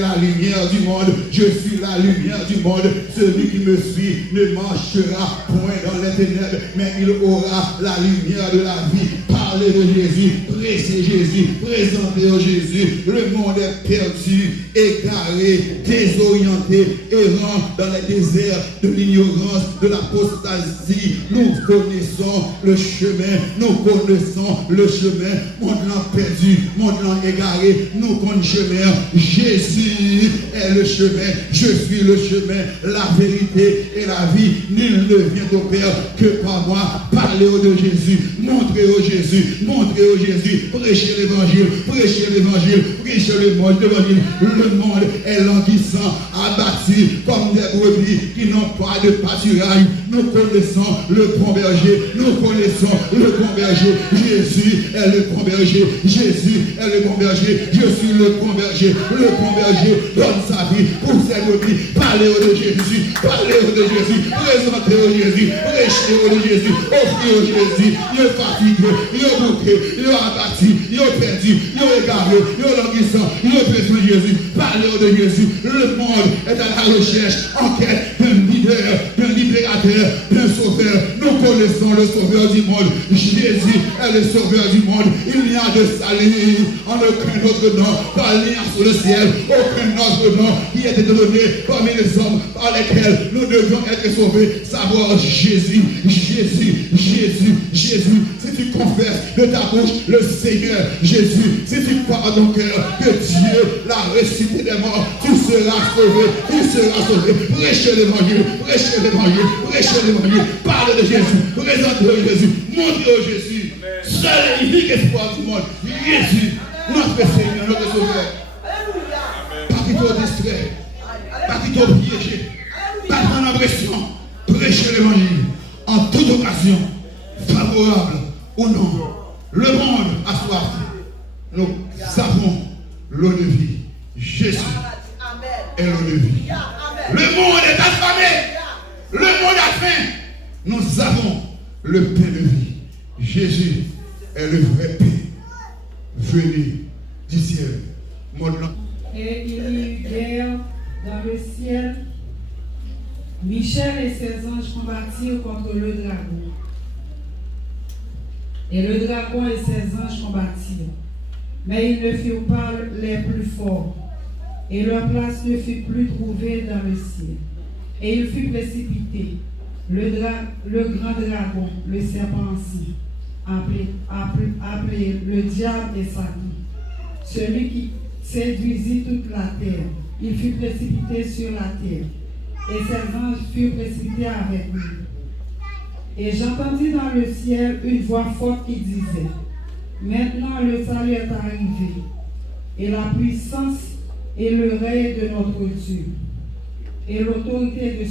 la lumière du monde, je suis la lumière du monde. Celui qui me suit ne marchera point dans les ténèbres, mais il aura la lumière de la vie. Parlez de Jésus, prêchez Jésus, présentez au Jésus. Le monde est perdu, égaré, désorienté, errant dans les déserts de l'ignorance, de l'apostasie. Nous connaissons le chemin, nous connaissons le chemin. Monde perdu, monde égaré, nous connaissons le chemin. Jésus est le chemin, je suis le chemin, la vérité et la vie. Nul ne vient au Père que par moi. Parlez-au de Jésus, montrez-au Jésus, montrez-au Jésus, prêchez l'évangile, prêchez l'évangile, prêchez l'évangile. Le monde est languissant, abattu comme des brebis qui n'ont pas de pâturage. Nous connaissons le bon berger, nous connaissons le bon berger. Jésus est le bon berger, Jésus est le bon berger, je suis le bon berger. Le bon berger donne sa vie pour ses brebis. Parlez-au de Jésus, parlez-au de Jésus, présentez-au Jésus, prêchez-au de Jésus, offrez-au Jésus. Il est fatigué, il est bouqué, il est abattu, il est perdu, il est égaré, il est languissant, il est besoin de Jésus. Parlez-au de Jésus. Le monde est à la recherche, en quête d'un leader, d'un libérateur, d'un sauveur. Nous connaissons le sauveur du monde. Jésus est le sauveur du monde. Il n'y a de salut en aucun autre nom, car il n'y a sur le ciel aucun autre nom qui a été donné parmi les hommes par lesquels nous devions être sauvés. Savoir Jésus, Jésus, Jésus, Jésus. Si tu confesses de ta bouche le Seigneur Jésus, si tu crois en ton cœur que Dieu l'a ressuscité des morts, tu seras sauvé, tu seras sauvé. Prêchez l'évangile, prêchez l'évangile, prêchez l'évangile. Parle de Jésus, présentez Jésus, montrez Jésus. Seul et unique espoir du monde, Jésus, notre Seigneur, notre Sauveur. Pas qu'il t'ait distrait, pas qu'il t'ait piégé, pas qu'il t'ait impression. Prêchez l'évangile en toute occasion, favorable ou non. Le monde a soif. Nous avons l'eau de vie. Jésus est l'eau de vie. Le monde est affamé. Le monde a faim. Nous avons le pain de vie. Jésus est le vrai pain venu du ciel. Et il y eut guerre dans le ciel. Michel et ses anges combattirent contre le dragon. Et le dragon et ses anges combattirent. Mais ils ne furent pas les plus forts. Et leur place ne fut plus trouvée dans le ciel. Et il fut précipité. Le grand dragon, le serpent ancien, appelé le diable et Satan, celui qui séduisit toute la terre. Il fut précipité sur la terre. Et ses anges furent précipités avec lui. Et j'entendis dans le ciel une voix forte qui disait: maintenant le salut est arrivé, et la puissance et le règne de notre Dieu, et l'autorité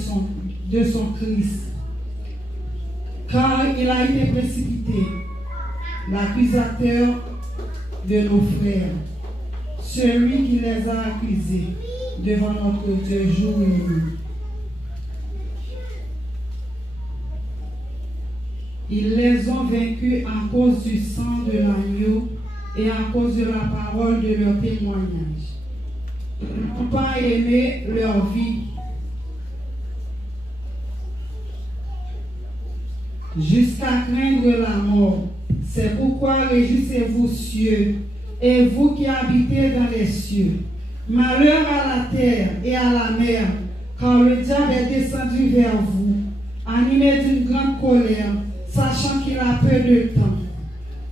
de son Christ. Car il a été précipité, l'accusateur de nos frères, celui qui les a accusés devant notre Dieu jour et nuit. Ils les ont vaincus à cause du sang de l'agneau et à cause de la parole de leur témoignage. Ils n'ont pas aimé leur vie jusqu'à craindre la mort. C'est pourquoi réjouissez-vous, cieux, et vous qui habitez dans les cieux. Malheur à la terre et à la mer, car le diable est descendu vers vous, animé d'une grande colère, sachant qu'il a peu de temps.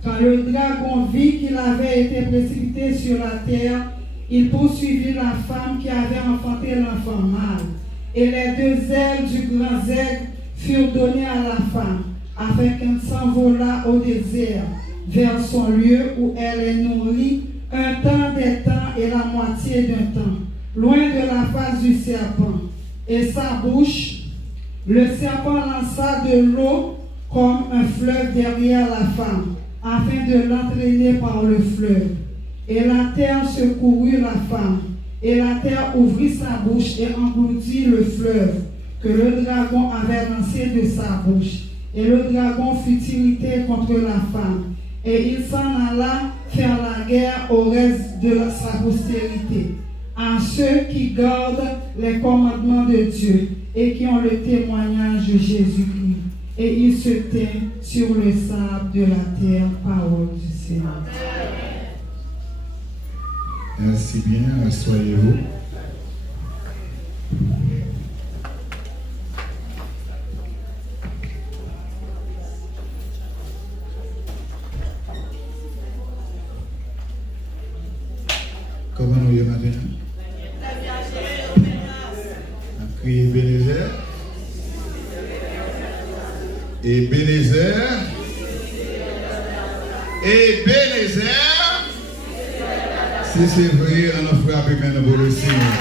Quand le dragon vit qu'il avait été précipité sur la terre, il poursuivit la femme qui avait enfanté l'enfant mâle. Et les deux ailes du grand aigle furent données à la femme, afin qu'elle s'envolât au désert, vers son lieu où elle est nourrie, un temps des temps et la moitié d'un temps, loin de la face du serpent. Et sa bouche, le serpent lança de l'eau comme un fleuve derrière la femme, afin de l'entraîner par le fleuve. Et la terre secourut la femme, et la terre ouvrit sa bouche et engloutit le fleuve que le dragon avait lancé de sa bouche. Et le dragon fut irrité contre la femme, et il s'en alla faire la guerre au reste de sa postérité, à ceux qui gardent les commandements de Dieu et qui ont le témoignage de Jésus-Christ. Et il se tint sur le sable de la terre, parole du Seigneur. Merci bien, asseyez-vous. Comment nous y est maintenant? On crie Ebenezer. Ebenezer. Ebenezer. Si c'est vrai, on a frappé maintenant pour le Seigneur.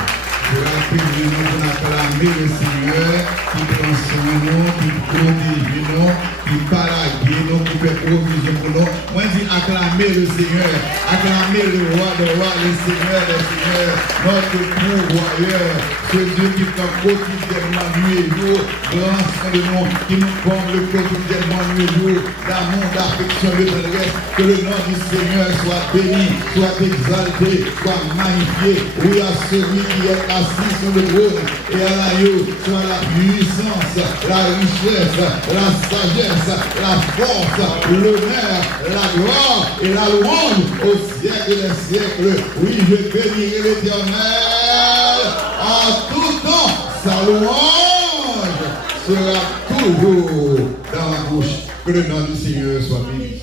Pour appeler nous, pour acclamer le Seigneur, qui prend soin de nous, qui protège nous, qui parle à nous, qui fait provision pour nous. Moi, je dis acclamer le Seigneur, acclamer le roi des rois, le Seigneur des seigneurs, notre pourvoyeur, ce Dieu qui prend quotidiennement nuit et jour, grand soin de nous, qui nous comble quotidiennement nuit et jour, d'amour, d'affection, de tendresse. Que le nom du Seigneur soit béni, soit exalté, soit magnifié. Oui, à celui qui est assis sur le trône et à l'agneau, soit la puissance, la richesse, la sagesse, la force, l'honneur, la gloire et la louange au siècle des siècles. Oui, je bénirai l'Éternel en tout temps. Sa louange sera toujours dans la bouche. Que le nom du Seigneur soit béni.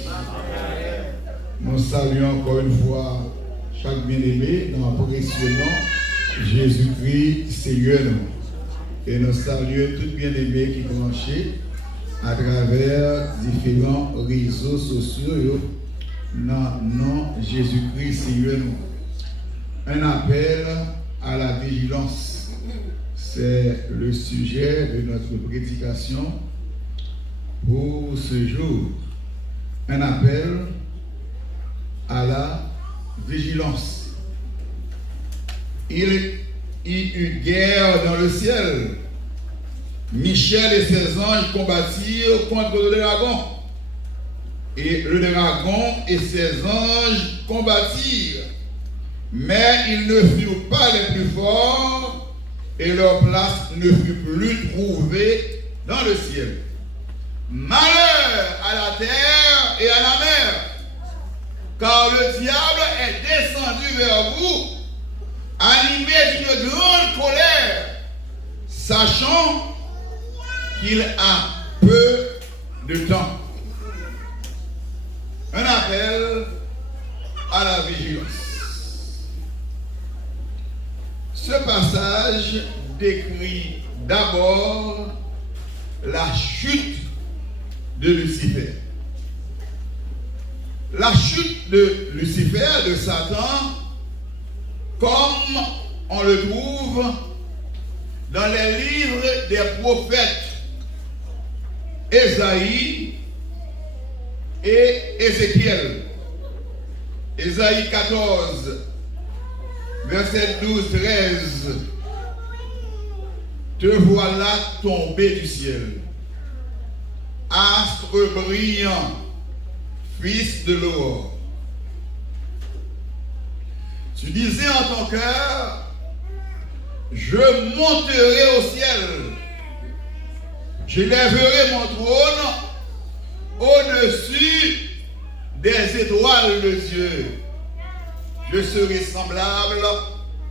Nous saluons encore une fois chaque bien-aimé dans le précieux nom Jésus-Christ, Seigneur. Et nous saluons tous bien-aimés qui branchés à travers différents réseaux sociaux dans le nom Jésus-Christ, Seigneur. Un appel à la vigilance. C'est le sujet de notre prédication pour ce jour. Un appel à la vigilance. Il y eut guerre dans le ciel. Michel et ses anges combattirent contre le dragon. Et le dragon et ses anges combattirent. Mais ils ne furent pas les plus forts et leur place ne fut plus trouvée dans le ciel. Malheur à la terre et à la mer, car le diable est descendu vers vous, animé d'une grande colère, sachant qu'il a peu de temps. Un appel à la vigilance. Ce passage décrit d'abord la chute de Lucifer. La chute de Lucifer, de Satan, comme on le trouve dans les livres des prophètes Ésaïe et Ézéchiel. Ésaïe 14, verset 12-13. Te voilà tombé du ciel, astre brillant, fils de l'aurore. Tu disais en ton cœur, je monterai au ciel, je lèverai mon trône au-dessus des étoiles de Dieu. Je serai semblable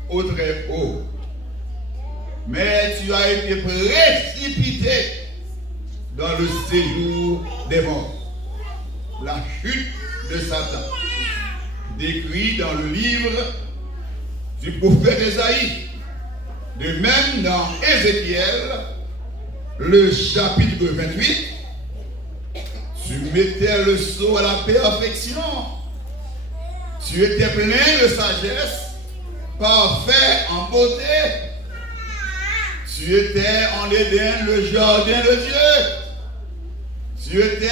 au très haut. Mais tu as été précipité dans le séjour des morts. La chute de Satan, décrit dans le livre du prophète Ésaïe. De même dans Ézéchiel, le chapitre 28, tu mettais le sceau à la perfection. Tu étais plein de sagesse, parfait en beauté. Tu étais en Éden, le jardin de Dieu. Tu étais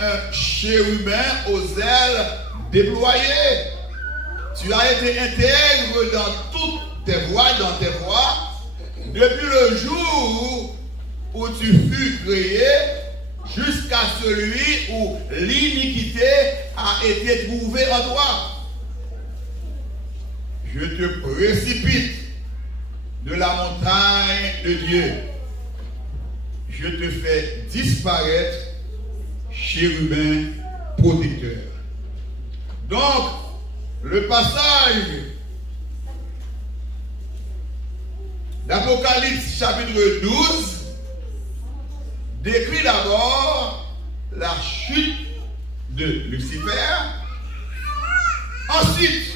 un chérubin aux ailes déployées. Tu as été intègre dans toutes tes voies, depuis le jour où tu fus créé, jusqu'à celui où l'iniquité a été trouvée en toi. je te précipite de la montagne de Dieu. Je te fais disparaître, chérubin protecteur. Donc, le passage d'Apocalypse chapitre 12 décrit d'abord la chute de Lucifer. Ensuite,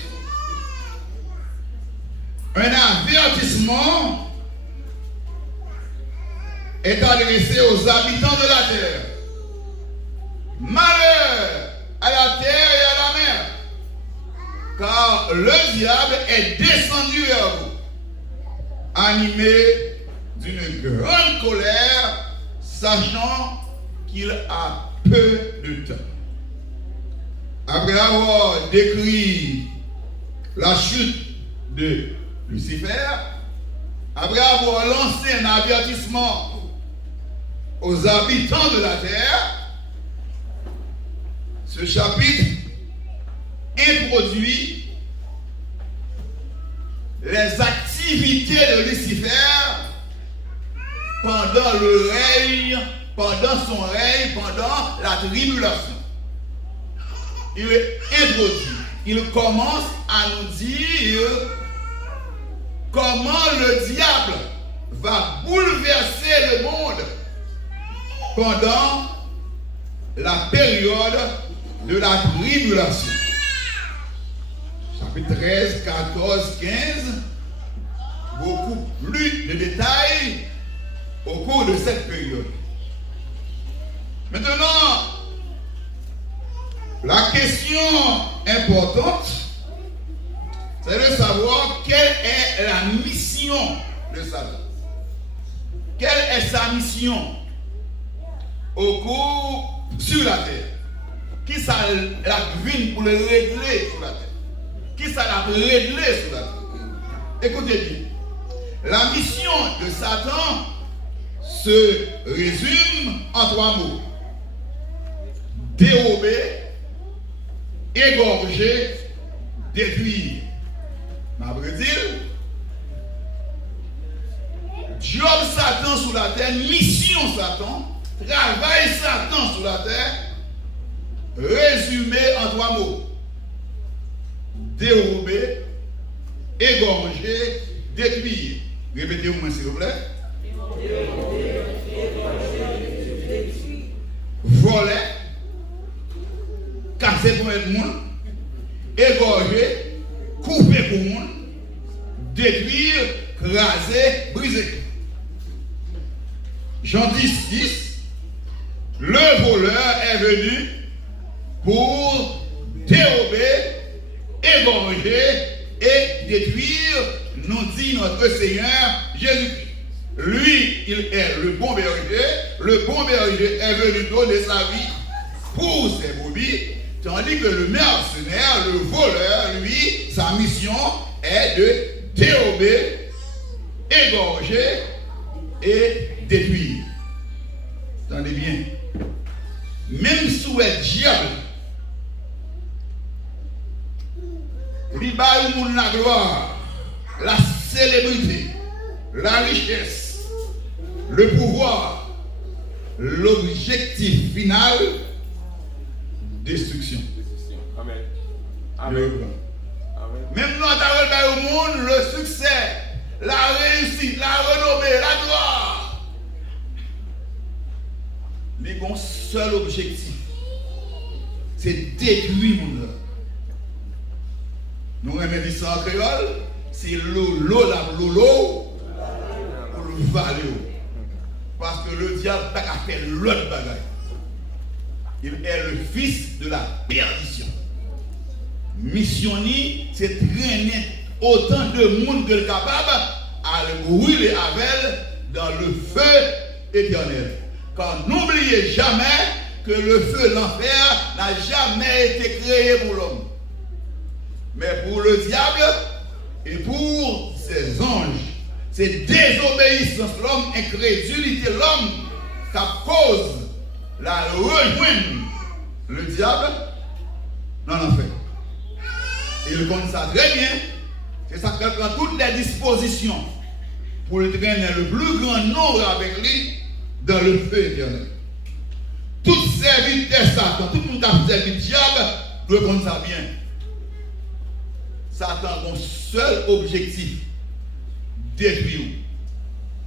un avertissement est adressé aux habitants de la terre. Malheur à la terre et à la mer, car le diable est descendu vers vous, animé d'une grande colère, sachant qu'il a peu de temps. Après avoir décrit la chute de Lucifer, après avoir lancé un avertissement aux habitants de la terre, ce chapitre introduit les activités de Lucifer pendant le règne, pendant son règne, pendant la tribulation. Il introduit, il commence à nous dire comment le diable va bouleverser le monde pendant la période de la tribulation. Chapitre 13, 14, 15, beaucoup plus de détails au cours de cette période. Maintenant, la question importante, c'est de savoir quelle est la mission de Satan. Quelle est sa mission au cours sur la terre? Qui ça la vine pour le régler sur la terre? Qui ça la régler sur la terre? Écoutez bien. La mission de Satan se résume en 3 mots. Dérober, égorger, détruire. Ma vrai dire, job Satan sur la terre, mission Satan, travail Satan sur la terre, résumé en 3 mots. Dérober, égorger, détruire. Répétez-moi s'il vous plaît. Voler, casser pour le monde, égorger, couper pour le monde, détruire, craser, briser. Jean 10, 10, le voleur est venu pour dérober, égorger et détruire, nous dit notre Seigneur Jésus-Christ. Lui, il est le bon berger. Le bon berger est venu donner sa vie pour ses brebis, tandis que le mercenaire, le voleur, lui, sa mission est de dérober, égorger et détruire. Attendez bien. Même sous le diable, il bat au monde la gloire, la célébrité, la richesse, le pouvoir, l'objectif final, destruction. Amen. Amen. Même nous, au monde, le succès, la réussite, la renommée, la gloire. Mais mon seul objectif, c'est détruire mon œuvre. Nous remettons ça en créole, c'est l'eau, pour le valer. Parce que le diable n'a pas fait l'autre bagaille. Il est le fils de la perdition. Missionner, c'est traîner autant de monde que capable à le brûler avec dans le feu éternel. Car n'oubliez jamais que le feu de l'enfer n'a jamais été créé pour l'homme, mais pour le diable et pour ses anges. C'est désobéissance de l'homme, incrédulité de l'homme qui cause la rejoindre le diable dans l'enfer. Il connaît ça très bien C'est ça qu'elle prend toutes les dispositions pour le traîner le plus grand nombre avec lui dans le feu éternel. Tout serviteur Satan, tout le monde qui a servi le diable, doit prendre ça bien. Satan a un seul objectif: détruire,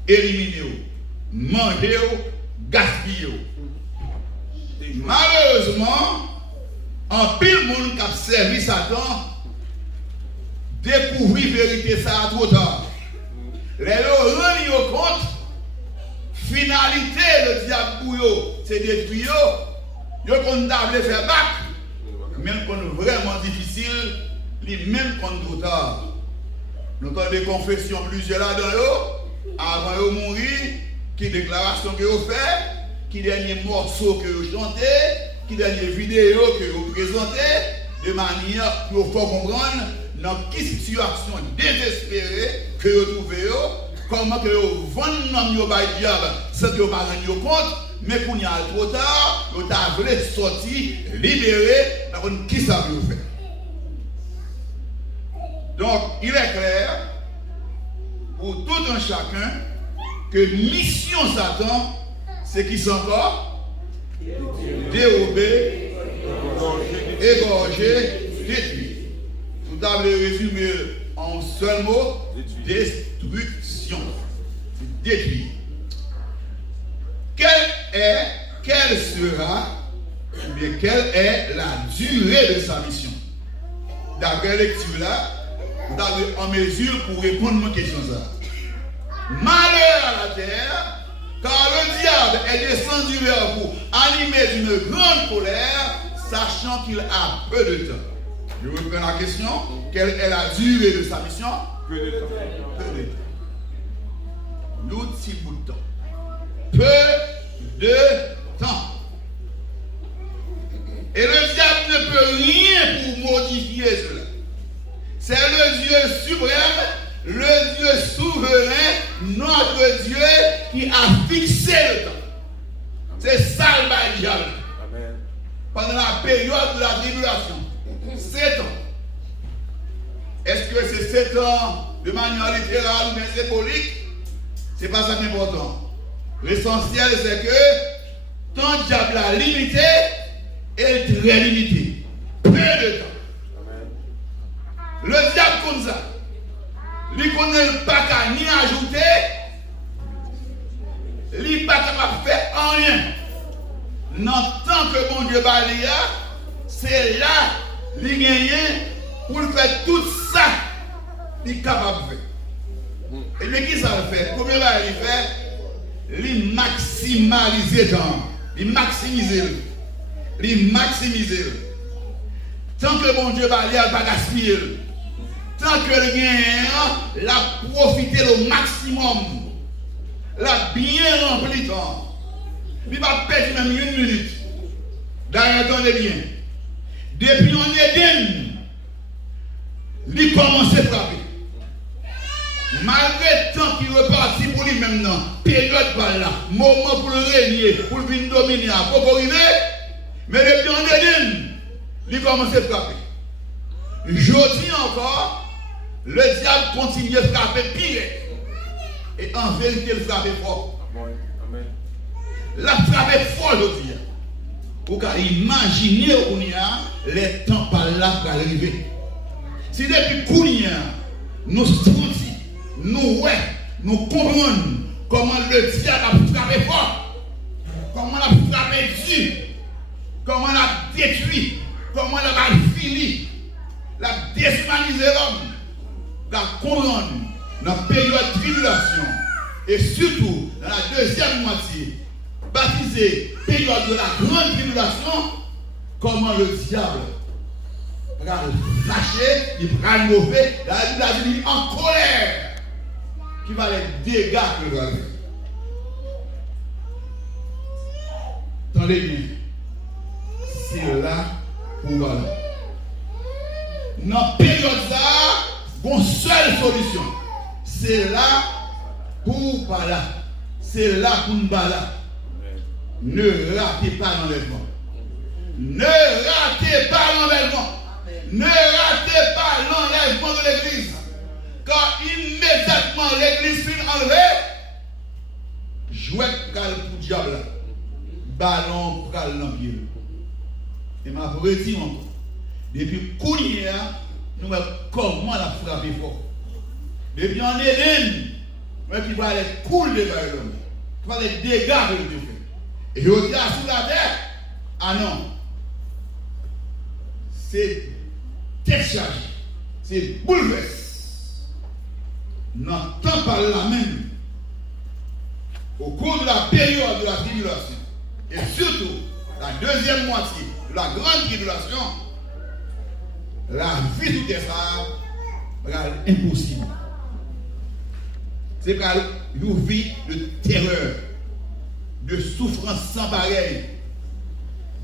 éliminer, manger, gaspiller. Malheureusement, en pile monde qui a servi Satan, découvrir la vérité ça trop tard. Les gens rendent compte, finalité le diable pour eux, c'est détruire. Ils ont faire bac, même quand c'est vraiment difficile, même quand trop tard. Nous avons des confessions plusieurs là-dedans, avant de mourir, qui déclaration que vous faites, qui dernier morceau que vous chantez, qui dernier vidéo que vous présentez, de manière pour vous comprendre dans quelle situation désespérée que vous trouvez, comment que vous vendez dans le diable sans que vous ne vous rendiez compte, mais qu'on y a trop tard, vous avez sorti, libéré, dans qui ça veut faire. Donc, il est clair pour tout un chacun que mission Satan, c'est qui sont encore dérober, égorger, détruire. Tout à l'heure résumé en un seul mot: destruction. Détruire. Quelle sera, ou bien quelle est la durée de sa mission? D'après la lecture là, vous avez en mesure pour répondre à ma question ça. Malheur à la terre, car le diable est descendu vers vous, animé d'une grande colère, sachant qu'il a peu de temps. Je reprends la question. Quelle est la durée de sa mission? Peu de temps. Peu de temps. L'outil bout de temps. Peu de temps. Et le diable ne peut rien pour modifier cela. C'est le Dieu suprême, le Dieu souverain, notre Dieu qui a fixé le temps. C'est ça le diable. Pendant la période de la tribulation, 7 ans. Est-ce que c'est 7 ans de manière littérale ou bien symbolique? C'est pas ça qui est important. L'essentiel c'est que tant le diable a limité et très limité. Peu de temps. Le diable comme ça, il connaît pas qu'à ni ajouter, il n'est pas capable de faire rien. Non, tant que bon Dieu balia, c'est là, il gagne pour faire tout ça, il est capable de faire. Et mais qui ça le fait? Combien il fait? Il maximise le temps, il maximise. Il maximise. Tant que bon Dieu balia, il ne va pas gaspiller. Tant que le gagnant l'a profité le maximum, l'a bien rempli le temps. Il ne va pas perdre même une minute. D'ailleurs, attendez bien. Depuis on Éden, il commence à frapper. Malgré le temps qu'il repartit pour lui-même, période par là, moment pour le régner, pour le venir dominer, pour arriver, mais depuis on Éden, il commence à frapper. Jeudi encore, le diable continue à frapper pire. Et en vérité, il frappe fort. Amen. La frappe fort aujourd'hui. Vous pouvez imaginer où il y a les temps par là pour arriver. Si depuis Kounia, nous sentons, nous comprenons comment le diable a frappé fort, comment il a frappé dur, comment il a détruit, comment il a fini, il a déshumanisé l'homme. Car comprendre dans la période de tribulation et surtout dans la deuxième moitié, baptisée période de la grande tribulation, comment le diable va le fâcher, il va le mauvais, il va venir en colère, qui va les dégâts que va faire. Attendez bien, c'est là pour voilà. Dans la période ça, une seule solution. C'est là pour là. C'est là pour nous là. Ne ratez pas l'enlèvement. Ne ratez pas l'enlèvement. Ne ratez pas l'enlèvement de l'église. Quand immédiatement l'église finit enlevée, jouet gal pour diable, ballon pour gal l'empire. Et m'a redit encore, depuis Kounia, nous voyons comment la frapper fort. Depuis en Éden, nous qui va les couler de l'homme, qui va les dégâts de Dieu. Et je dis sur la terre, ah non, c'est déchargé, c'est bouleversé. N'entend pas la même au cours de la période de la tribulation et surtout la deuxième moitié de la grande tribulation, la vie tout est ça impossible. C'est pas une vie de terreur, de souffrance sans pareil,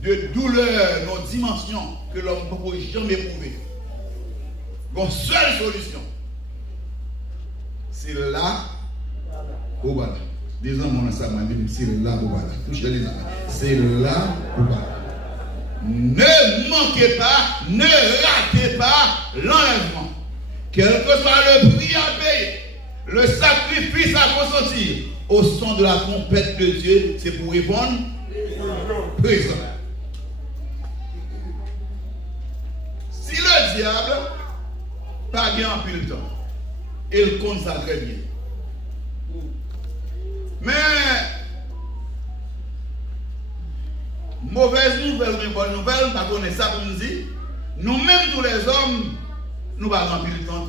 de douleur, nos dimensions que l'homme ne peut jamais éprouver. Une seule solution, c'est là où voilà. Des hommes, on a ça, c'est là où voilà. Touchez les hommes. C'est là où voilà. Ne manquez pas, ne ratez pas l'enlèvement. Quel que soit le prix à payer, le sacrifice à consentir, au son de la trompette de Dieu, c'est pour répondre présent. Si le diable pas bien en plus de temps, il compte ça très bien. Mais mauvaise nouvelle, mais bonne nouvelle, parce qu'on est ça pour nous dire, nous-mêmes tous les hommes, nous pas remplir le temps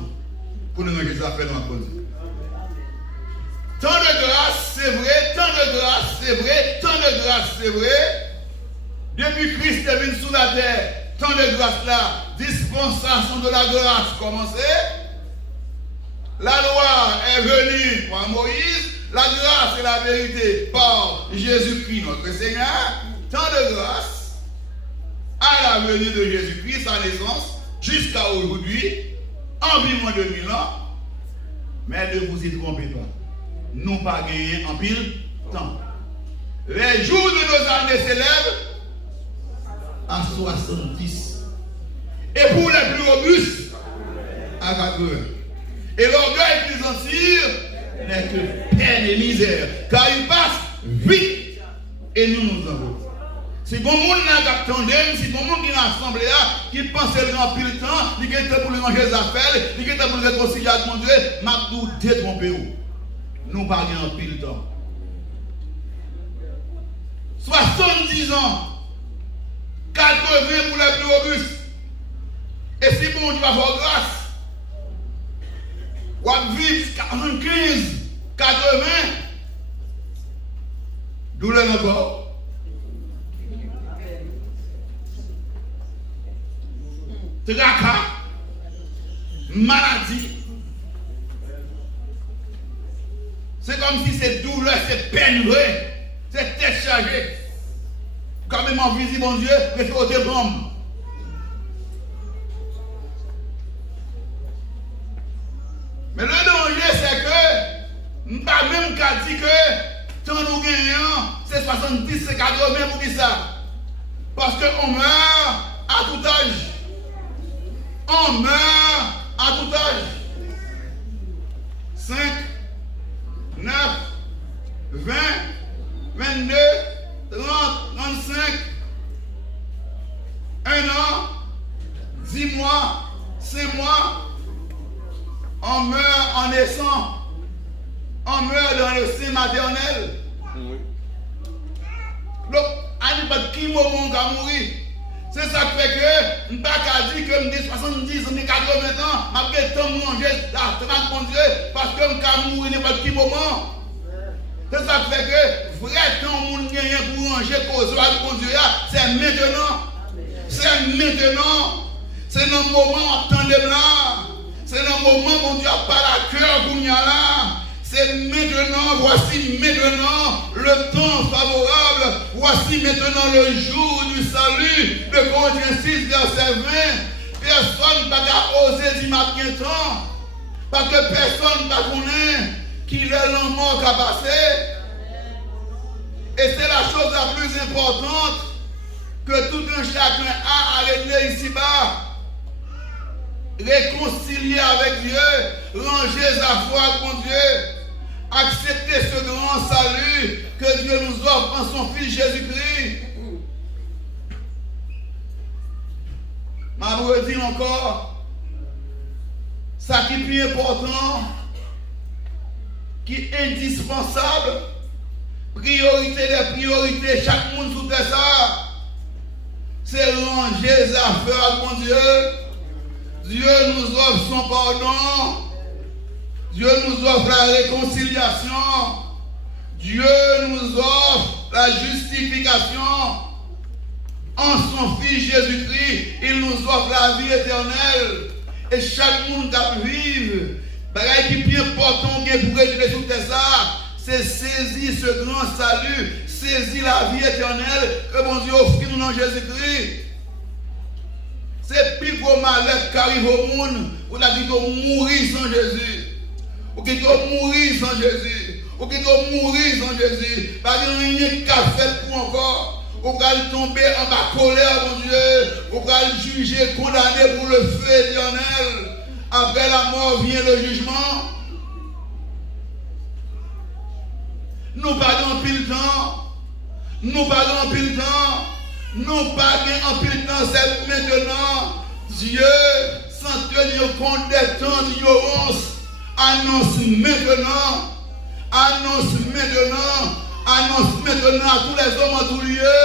pour nous rendre ça fait dans la cause. Tant de grâce, c'est vrai, tant de grâce, c'est vrai, tant de grâce, c'est vrai. Depuis Christ est venu sous la terre, tant de grâce là, dispensation de la grâce commencé. La loi est venue par Moïse, la grâce et la vérité par Jésus-Christ notre Seigneur. Tant de grâce à la venue de Jésus-Christ, sa naissance, jusqu'à aujourd'hui, environ 2000 ans. Mais ne vous y trompez pas. Nous pas gagné en pile temps. Les jours de nos années s'élèvent à 70. Et pour les plus robustes, à 80. Et l'orgueil qu'ils en tirent n'est que peine et misère. Car il passe vite et nous nous en voulons. Si bon monde n'a pas tandem, si bon monde qui est assemblé là, qui pense le remplir le temps, qui est pour le manger les affaires, qui est pour le réconcilier avec mon Dieu, m'a tout détrompé. Nous parlons en pile temps. 70 ans, 80 pour les plus robustes. Et si bon Dieu va avoir grâce, on va vivre 75, 80, douleur encore. Tracas, maladie. C'est comme si c'est douleur, c'est peine vraie, c'est tête chargée. Quand même en visite, mon Dieu, mais c'est côté bombe. Mais le danger, c'est que, nous pas même qu'à dire que, tant nous gagnons, c'est 70, c'est 80 pour qui ça. Parce qu'on meurt à tout âge. On meurt à tout âge. 5, 9, 20, 22, 30, 35, 1 an, 10 mois, 5 mois, on meurt en naissant, on meurt dans le sein maternel. Donc, à n'importe qui moment on va mourir. C'est ça qui fait que, je ne peux pas dire que je 70, 80 ans, je vais temps manger, mon Dieu, parce que je vais mourir n'importe quel moment. C'est ça qui fait que, vrai temps, on gagne pour manger, cause avec mon Dieu, c'est maintenant. C'est maintenant. C'est dans le moment où on attend là. C'est dans le moment où mon Dieu n'a pas la cœur pour nous là. C'est maintenant, voici maintenant le temps favorable. Voici maintenant le jour du salut. De Corinthiens 6, verset 20. Personne n'a osé dire maintenant temps. Parce que personne ne connaît qu'il est l'homme mort qui a passé. Et c'est la chose la plus importante que tout un chacun a à régler ici-bas. réconcilier avec Dieu, ranger sa foi avec mon Dieu, accepter ce grand salut que Dieu nous offre en son Fils Jésus-Christ. Ma vous redis encore, ça qui est plus important, qui est indispensable, priorité des priorités, chaque monde sous terre ça, c'est ranger les affaires à mon Dieu. Dieu nous offre son pardon. Dieu nous offre la réconciliation. Dieu nous offre la justification. En son Fils Jésus-Christ, il nous offre la vie éternelle. Et chaque monde qui vivre, bagaille qui est plus important pour régler sous terre ça, c'est saisir ce grand salut, saisir la vie éternelle que mon Dieu offre nous dans Jésus-Christ. C'est plus gros malheur qui arrive au monde, ou la vie de mourir sans Jésus. Ou qui doit mourir sans Jésus. Ou qui doit mourir sans Jésus. Parce qu'il n'y a rien qu'à faire pour encore. Ou qu'à tomber en ma colère, mon Dieu. Ou qu'à juger, condamner pour le feu éternel. Après la mort vient le jugement. Nous perdons pile temps. Nous perdons pile temps. Nous perdons en pile temps. C'est maintenant. Dieu, sans tenir compte des temps d'ignorance, annonce maintenant à tous les hommes en tout lieu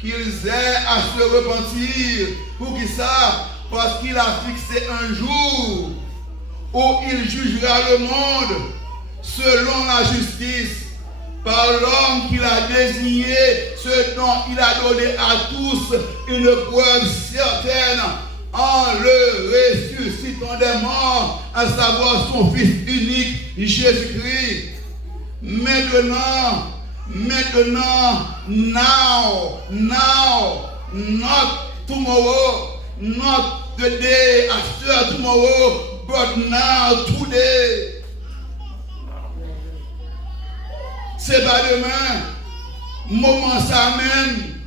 qu'ils aient à se repentir. Pour qui ça? Parce qu'il a fixé un jour où il jugera le monde selon la justice par l'homme qu'il a désigné, ce dont il a donné à tous une preuve certaine en le ressuscitant des morts, à savoir son Fils unique, Jésus-Christ. Maintenant, now, not tomorrow, not the day after tomorrow, but now, today. C'est pas demain, moment ça même.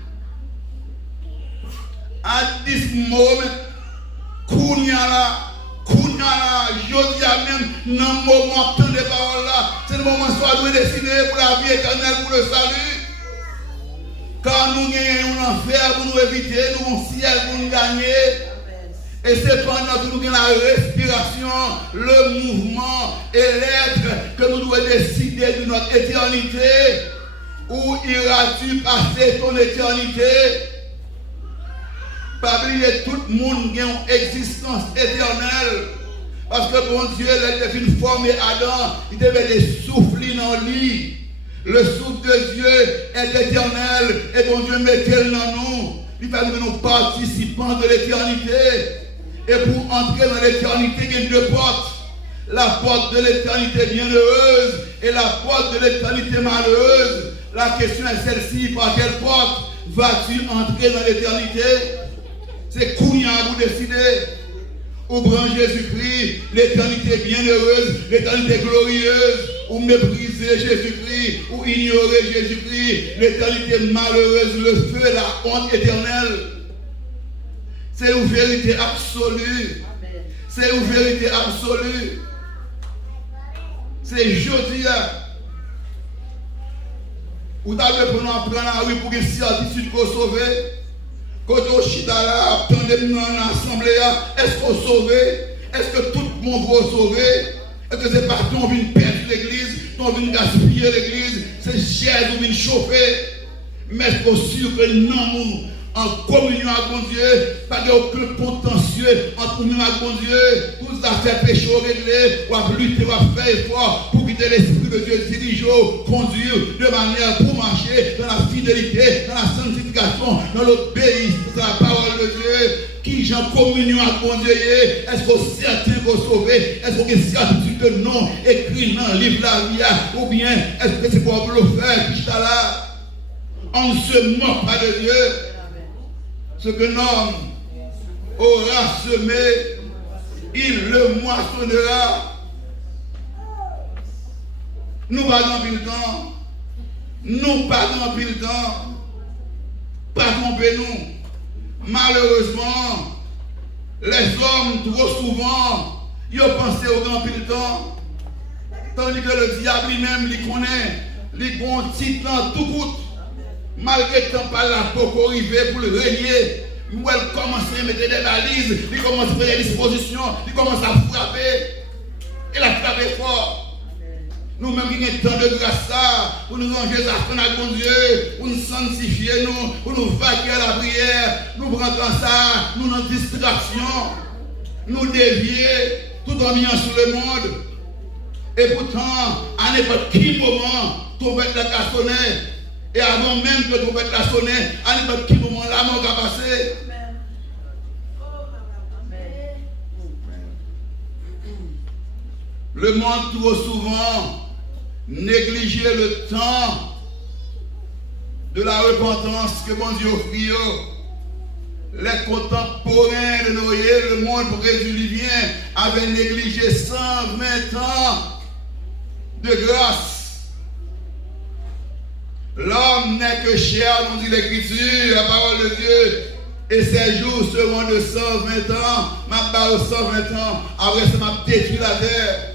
At this moment, Kounyala, Jodia même, dans le moment de des paroles là, c'est le moment soit de décider pour la vie éternelle, pour le salut. Car nous gagnons un enfer pour nous éviter, nous avons un ciel pour nous gagner. Et c'est pendant que nous avons la respiration, le mouvement et l'être que nous devons décider de notre éternité. Où iras-tu passer ton éternité? Pas oublier tout le monde qui a une existence éternelle. Parce que bon Dieu, il a une formé Adam, il devait des souffler dans lui. Le souffle de Dieu est éternel et bon Dieu met-il dans nous. Il fait que nous participants de l'éternité. Et pour entrer dans l'éternité, il y a deux portes. La porte de l'éternité bienheureuse et la porte de l'éternité malheureuse. La question est celle-ci, par quelle porte vas-tu entrer dans l'éternité? C'est Kounia à vous décider. Ou prendre Jésus-Christ, l'éternité bienheureuse, l'éternité glorieuse, ou mépriser Jésus-Christ, ou ignorer Jésus-Christ, l'éternité malheureuse, le feu, la honte éternelle. C'est une vérité absolue. C'est une vérité absolue. C'est jeudi. Vous avez prendre la rue pour une certitude qu'on sauve. Quand on chita là, attendez-nous dans l'assemblée, est-ce qu'on sauve? Est-ce que tout le monde va sauver? Est-ce que c'est pas ton vient perdre l'église, ton vient gaspiller l'église, c'est cher, on vient chauffer? Mais est-ce qu'on sûr que non, en communion avec mon Dieu, pas d'aucun contentieux en communion avec mon Dieu, tout ça fait péché réglé, ou à lutter, ou à faire effort pour quitter l'Esprit de Dieu, diriger, conduire de manière pour marcher dans la fidélité, dans la sanctification, dans l'obéissance à la parole de Dieu. Qui j'ai en communion avec mon Dieu, est-ce qu'on est certain qu'on est sauvé? Est-ce qu'on est certain que non, écrit dans le livre de la vie, ou bien est-ce que c'est pour le faire, qui est là? On ne se moque pas de Dieu. Ce que l'homme aura semé, il le moissonnera. Nous perdons plus le temps. Nous perdons plus le temps. Pas tromper nous. Malheureusement, Les hommes, trop souvent, ils ont pensé au grand pile temps. Tandis que le diable lui-même, il connaît, il a un titre dans tout coûte. Malgré que par la pour arriver pour le régner, il commence à mettre des balises, il commence à faire des dispositions, il commence à frapper. Il a frappé fort. Nous-mêmes, il y a tant de grâce pour nous ranger à mon Dieu, pour nous sanctifier, pour nous vaquer à la prière, nous prendre ça, nous dans distraction, nous dévier, tout en venant sur le monde. Et pourtant, à n'importe quel moment, trompette la sonner. Et avant même que trompette la sonner, à n'importe quel moment, la mort va passer. Le monde trop souvent négligeait le temps de la repentance que mon Dieu offrit. Les contemporains de Noé, le monde brésilien, avaient négligé 120 ans de grâce. L'homme n'est que chair, nous dit l'Écriture, la parole de Dieu. Et ces jours seront de 120 ans. Ma parole 120 ans. Après ça m'a détruit la terre.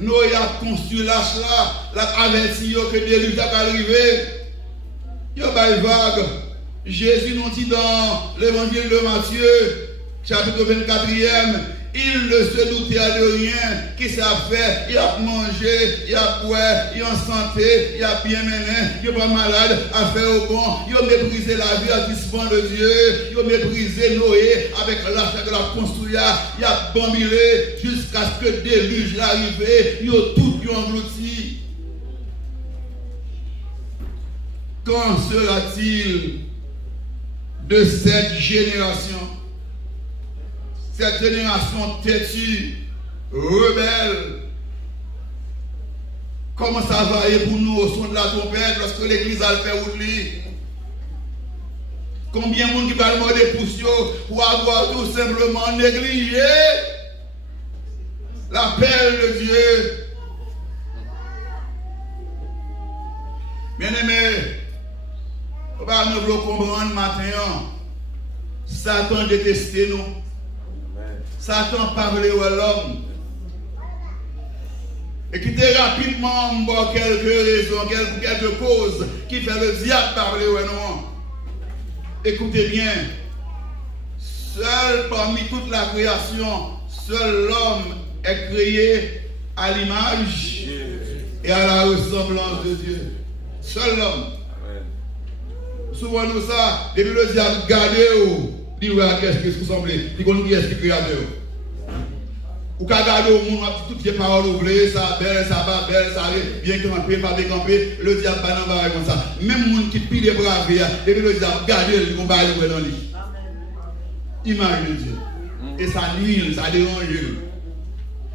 Noé a construit l'arche là. La averti que le déluge va arriver. Il y a pas vague. Jésus nous dit dans l'évangile de Matthieu, chapitre 24e, il ne se doutait de rien. Qu'est-ce qu'il a fait? Il a mangé, il a boire, il est en santé, il a bien mené, il n'est pas malade, a fait au bon. Il a méprisé la vie à discipline de Dieu. Il a méprisé Noé avec l'arche que l'a construit. Il a bambilé jusqu'à ce que le déluge arrive. Il a tout englouti. Qu'en sera-t-il de cette génération? Cette génération têtue, rebelle, comment ça va aller pour nous au son de la trompette lorsque l'église a fait oubli? Combien de monde qui va demander pour pour avoir tout simplement négligé l'appel de Dieu? Bien-aimés, on va nous comprendre matin. Satan détestait nous. Satan parlait à l'homme. Et qui était rapidement quelques raisons, quelques causes qui fait le diable parler à nous. Écoutez bien. Seul parmi toute la création, seul l'homme est créé à l'image et à la ressemblance de Dieu. Seul l'homme. Souvent nous ça, depuis le diable gardé, il dit qu'est-ce que vous semblez, il dit qui est-ce qui est créateur. Ou qu'à garder au monde, toutes les paroles ouvrées, ça belle, ça va belle, ça bien campé, pas bien campé, le diable pas dans le comme ça. Même les gens qui pillent les bras, depuis le diable gardé, ils vont pas aller dans le lit. Image de Dieu. Et ça nuit, ça dérange.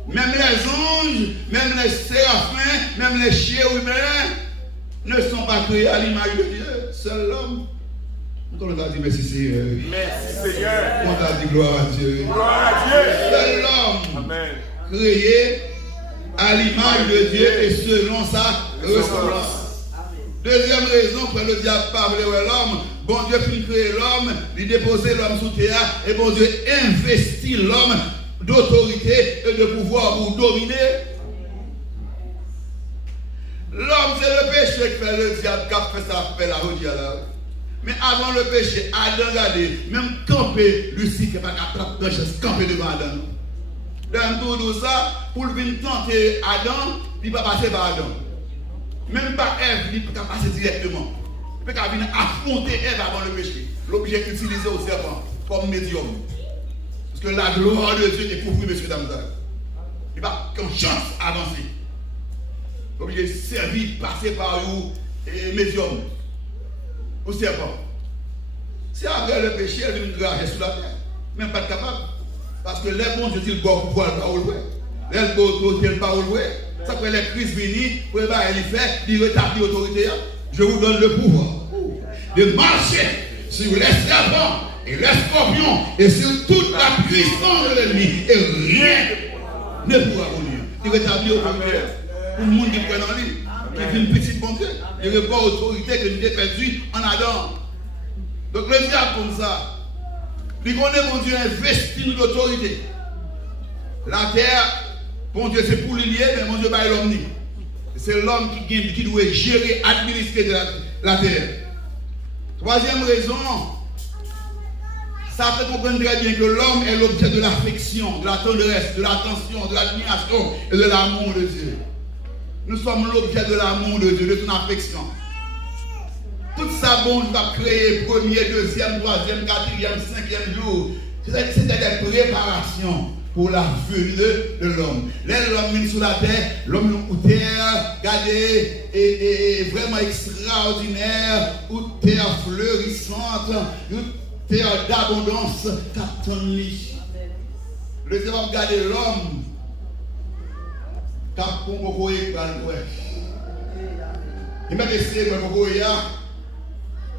Même les anges, même les séraphins, même les chérubins ne sont pas créés à l'image de Dieu. Seul l'homme. On t'a dit merci Seigneur. Merci Seigneur. On t'a dit gloire à Dieu. Gloire à Dieu. Seul l'homme créé à l'image de Dieu et selon sa ressemblance. Deuxième raison pour le diable parler à l'homme. Bon Dieu finit créer l'homme, il déposer l'homme sous terre et bon Dieu investit l'homme d'autorité et de pouvoir pour dominer. L'homme, c'est le péché qui fait le diable, qui a fait ça, fait la rodie à la. Mais avant le péché, Adam regardez, même camper, Lucifer n'est pas capable de camper devant Adam. Dans tout ça, pour venir tenter Adam, il ne va pas passer par Adam. Même pas Ève, il ne peut pas passer directement. Il peut pas venir affronter Ève avant le péché. L'objet utilisé au serpent comme médium. Parce que la gloire de Dieu est couverte, messieurs, dames, il n'a pas qu'une chance d'avancer. L'objet servi, passer par vous, et médium. Au serpent. C'est après le péché, elle vient grager sur la terre. Même pas capable. Parce que les bons Dieu disent bon pouvoir pas au loin. Les bons autorités pas au loin. Ça que les Christ venus, pour elle fait, il rétablit l'autorité. Je vous donne le pouvoir de marcher sur les serpents et les scorpions et sur toute la puissance de l'ennemi. Et rien ne pourra vous nuire. Il rétablit l'autorité. Pour le monde qui prend en lui. Qui est une petite bonté. Il n'y a pas d'autorité que nous avons perdue en Adam. Donc le diable comme ça, Il connaît, mon Dieu, investi nous d'autorité. La terre, bon Dieu, c'est pour l'lier, mais mon Dieu, pas l'homme. C'est l'homme qui doit gérer, administrer la terre. Troisième raison, ça fait comprendre très bien que l'homme est l'objet de l'affection, de la tendresse, de l'attention, de l'admiration et de l'amour de Dieu. Nous sommes l'objet de l'amour de Dieu, de son affection. Tout ça, bon Dieu a créé premier, deuxième, troisième, quatrième, cinquième jour. C'était des préparations pour la venue de l'homme. L'homme est sur la terre, l'homme est terre, regardez, est vraiment extraordinaire, ou terre fleurissante, ou terre d'abondance, captonné. Le Seigneur regarder l'homme, cap pour beaucoup il m'a laissé pour beaucoup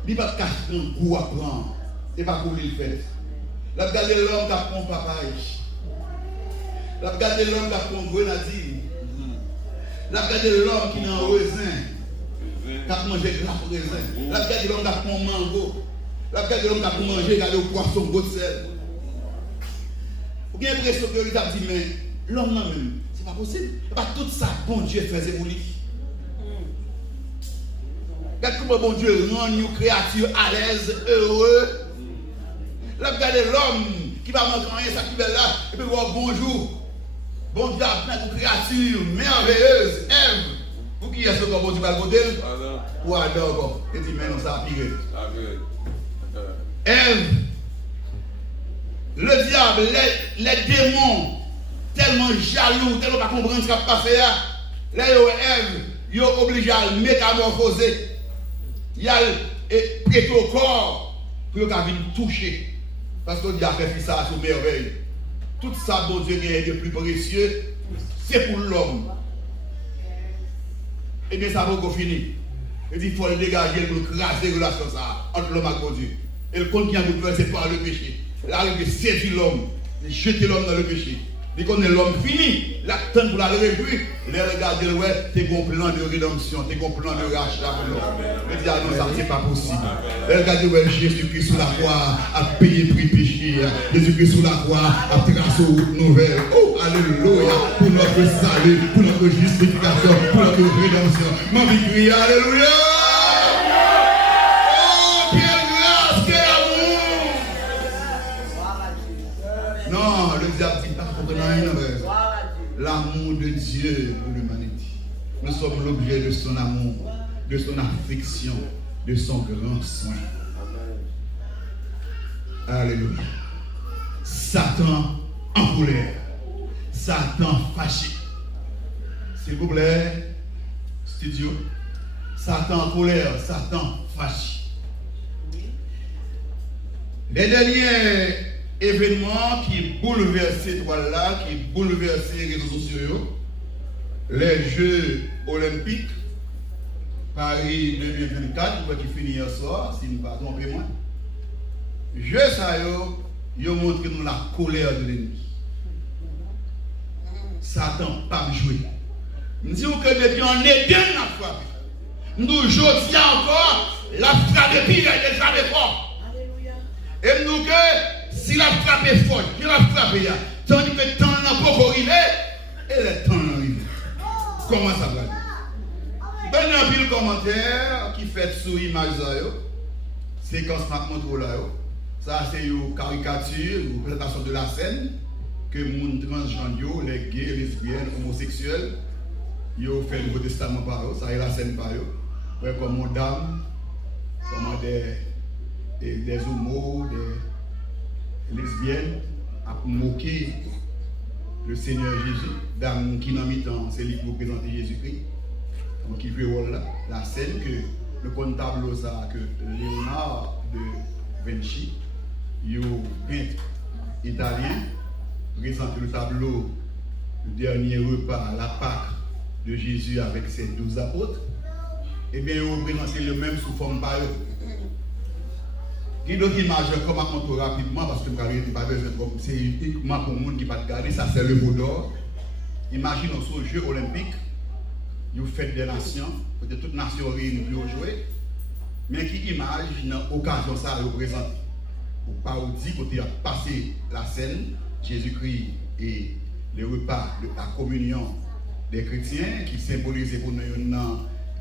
il va cacher un coup à prendre, et pas pour lui faire. La regarder l'homme cap pour papaye. La regarder l'homme cap pour grenadine. La regarder l'homme qui est en raisin, cap manger grappe raisin. La regarder l'homme cap pour mango. La regarder l'homme cap pour manger regarder au poisson gros de sel. Vous avez l'impression que il a dit mais l'homme là même, c'est pas possible. Pas tout ça bon Dieu faisait pour lui. Regardez comment bon Dieu rend une créature à l'aise, heureux. Là, regardez l'homme qui va manger rien, ça qui va là, et puis voir bonjour. Bon Dieu a plein de créatures merveilleuses. Ève, vous qui êtes ce que bon Dieu va le modèle? Ou Adam, et dit, mais non, ça a piré. Ève, le diable, les démons, tellement jaloux, tellement pas comprendre ce qui va passer là. Là, Ève, ils sont obligés à le métamorphoser. Il y a prêté au corps pour qu'il vienne toucher. Parce que Dieu a fait ça sous merveille. Tout ça, bon Dieu, qui est le plus précieux, c'est pour l'homme. Et bien, ça va qu'on finit. Il dit qu'il faut le dégager, pour craser la relation entre l'homme et Dieu. Et le compte qui a besoin, c'est par le péché. Là, il saisir l'homme, il jeter l'homme dans le péché. Il connaît l'homme fini, l'attend pour la réjouir. Les regarder, ouais, t'es un plan de rédemption, t'es un plan de rachat pour l'homme. Il dit, ah non, ça, c'est pas possible. Les regarder, ouais, Jésus-Christ sur la croix a payé prix péché. Jésus-Christ sur la croix a tracé une route nouvelle. Oh, alléluia, pour notre salut, pour notre justification, pour notre rédemption. Ma vie crie, alléluia. Oh, quelle grâce, quel amour. Non, le diable dit pas. L'amour de Dieu pour l'humanité. Nous sommes l'objet de son amour, de son affection, de son grand soin. Alléluia. Satan en colère. Satan fâché. S'il vous plaît, studio. Satan en colère, Satan fâché. Les derniers événements qui bouleversent cette toile-là, qui bouleversent les réseaux sociaux, les Jeux Olympiques, Paris 2024, qui finit hier soir, si je ne me pas tromper moi. Jeux ça, ils montrent nous la colère de l'ennemi. Satan pas jouer. Nous disons que depuis en Éden, la frappe. Nous, aujourd'hui encore, la frappe est pire, elle est frappe fort. Et nous que si la frappe est forte, qui la frappe est là, tandis que le temps n'a pas arrivé, et le temps n'a arrivé. Comment ça va dire? Ben, il y a un pile commentaire qui fait sous l'image, séquence montre là. Ça, c'est une caricature, une présentation de la scène que les transgenres, les gays, les lesbiennes, homosexuels, ils ont fait le Nouveau Testament par eux, ça est la scène par eux. Comme une dame, comme des homos, des lesbiennes, à moquer le Seigneur Jésus, dame qui n'a mis temps, c'est lui qui représente Jésus-Christ. Donc il joue la scène que le comptable ça que Léonard de Vinci, il peintre italien, présente le tableau du dernier repas, la Pâque de Jésus avec ses 12 apôtres. Et bien, il représente le même sous forme par eux. Il y a d'autres images comme à monter rapidement parce que c'est uniquement pour le monde qui va regarder, ça c'est le veau d'or. Imaginons sur le jeu olympique, vous faites des nations, peut-être toutes nations réunies pour jouer, mais qui image dans l'occasion ça représente. ou parodie, côté a passé la scène, Jésus-Christ et le repas, la communion des chrétiens qui symbolisent pour nous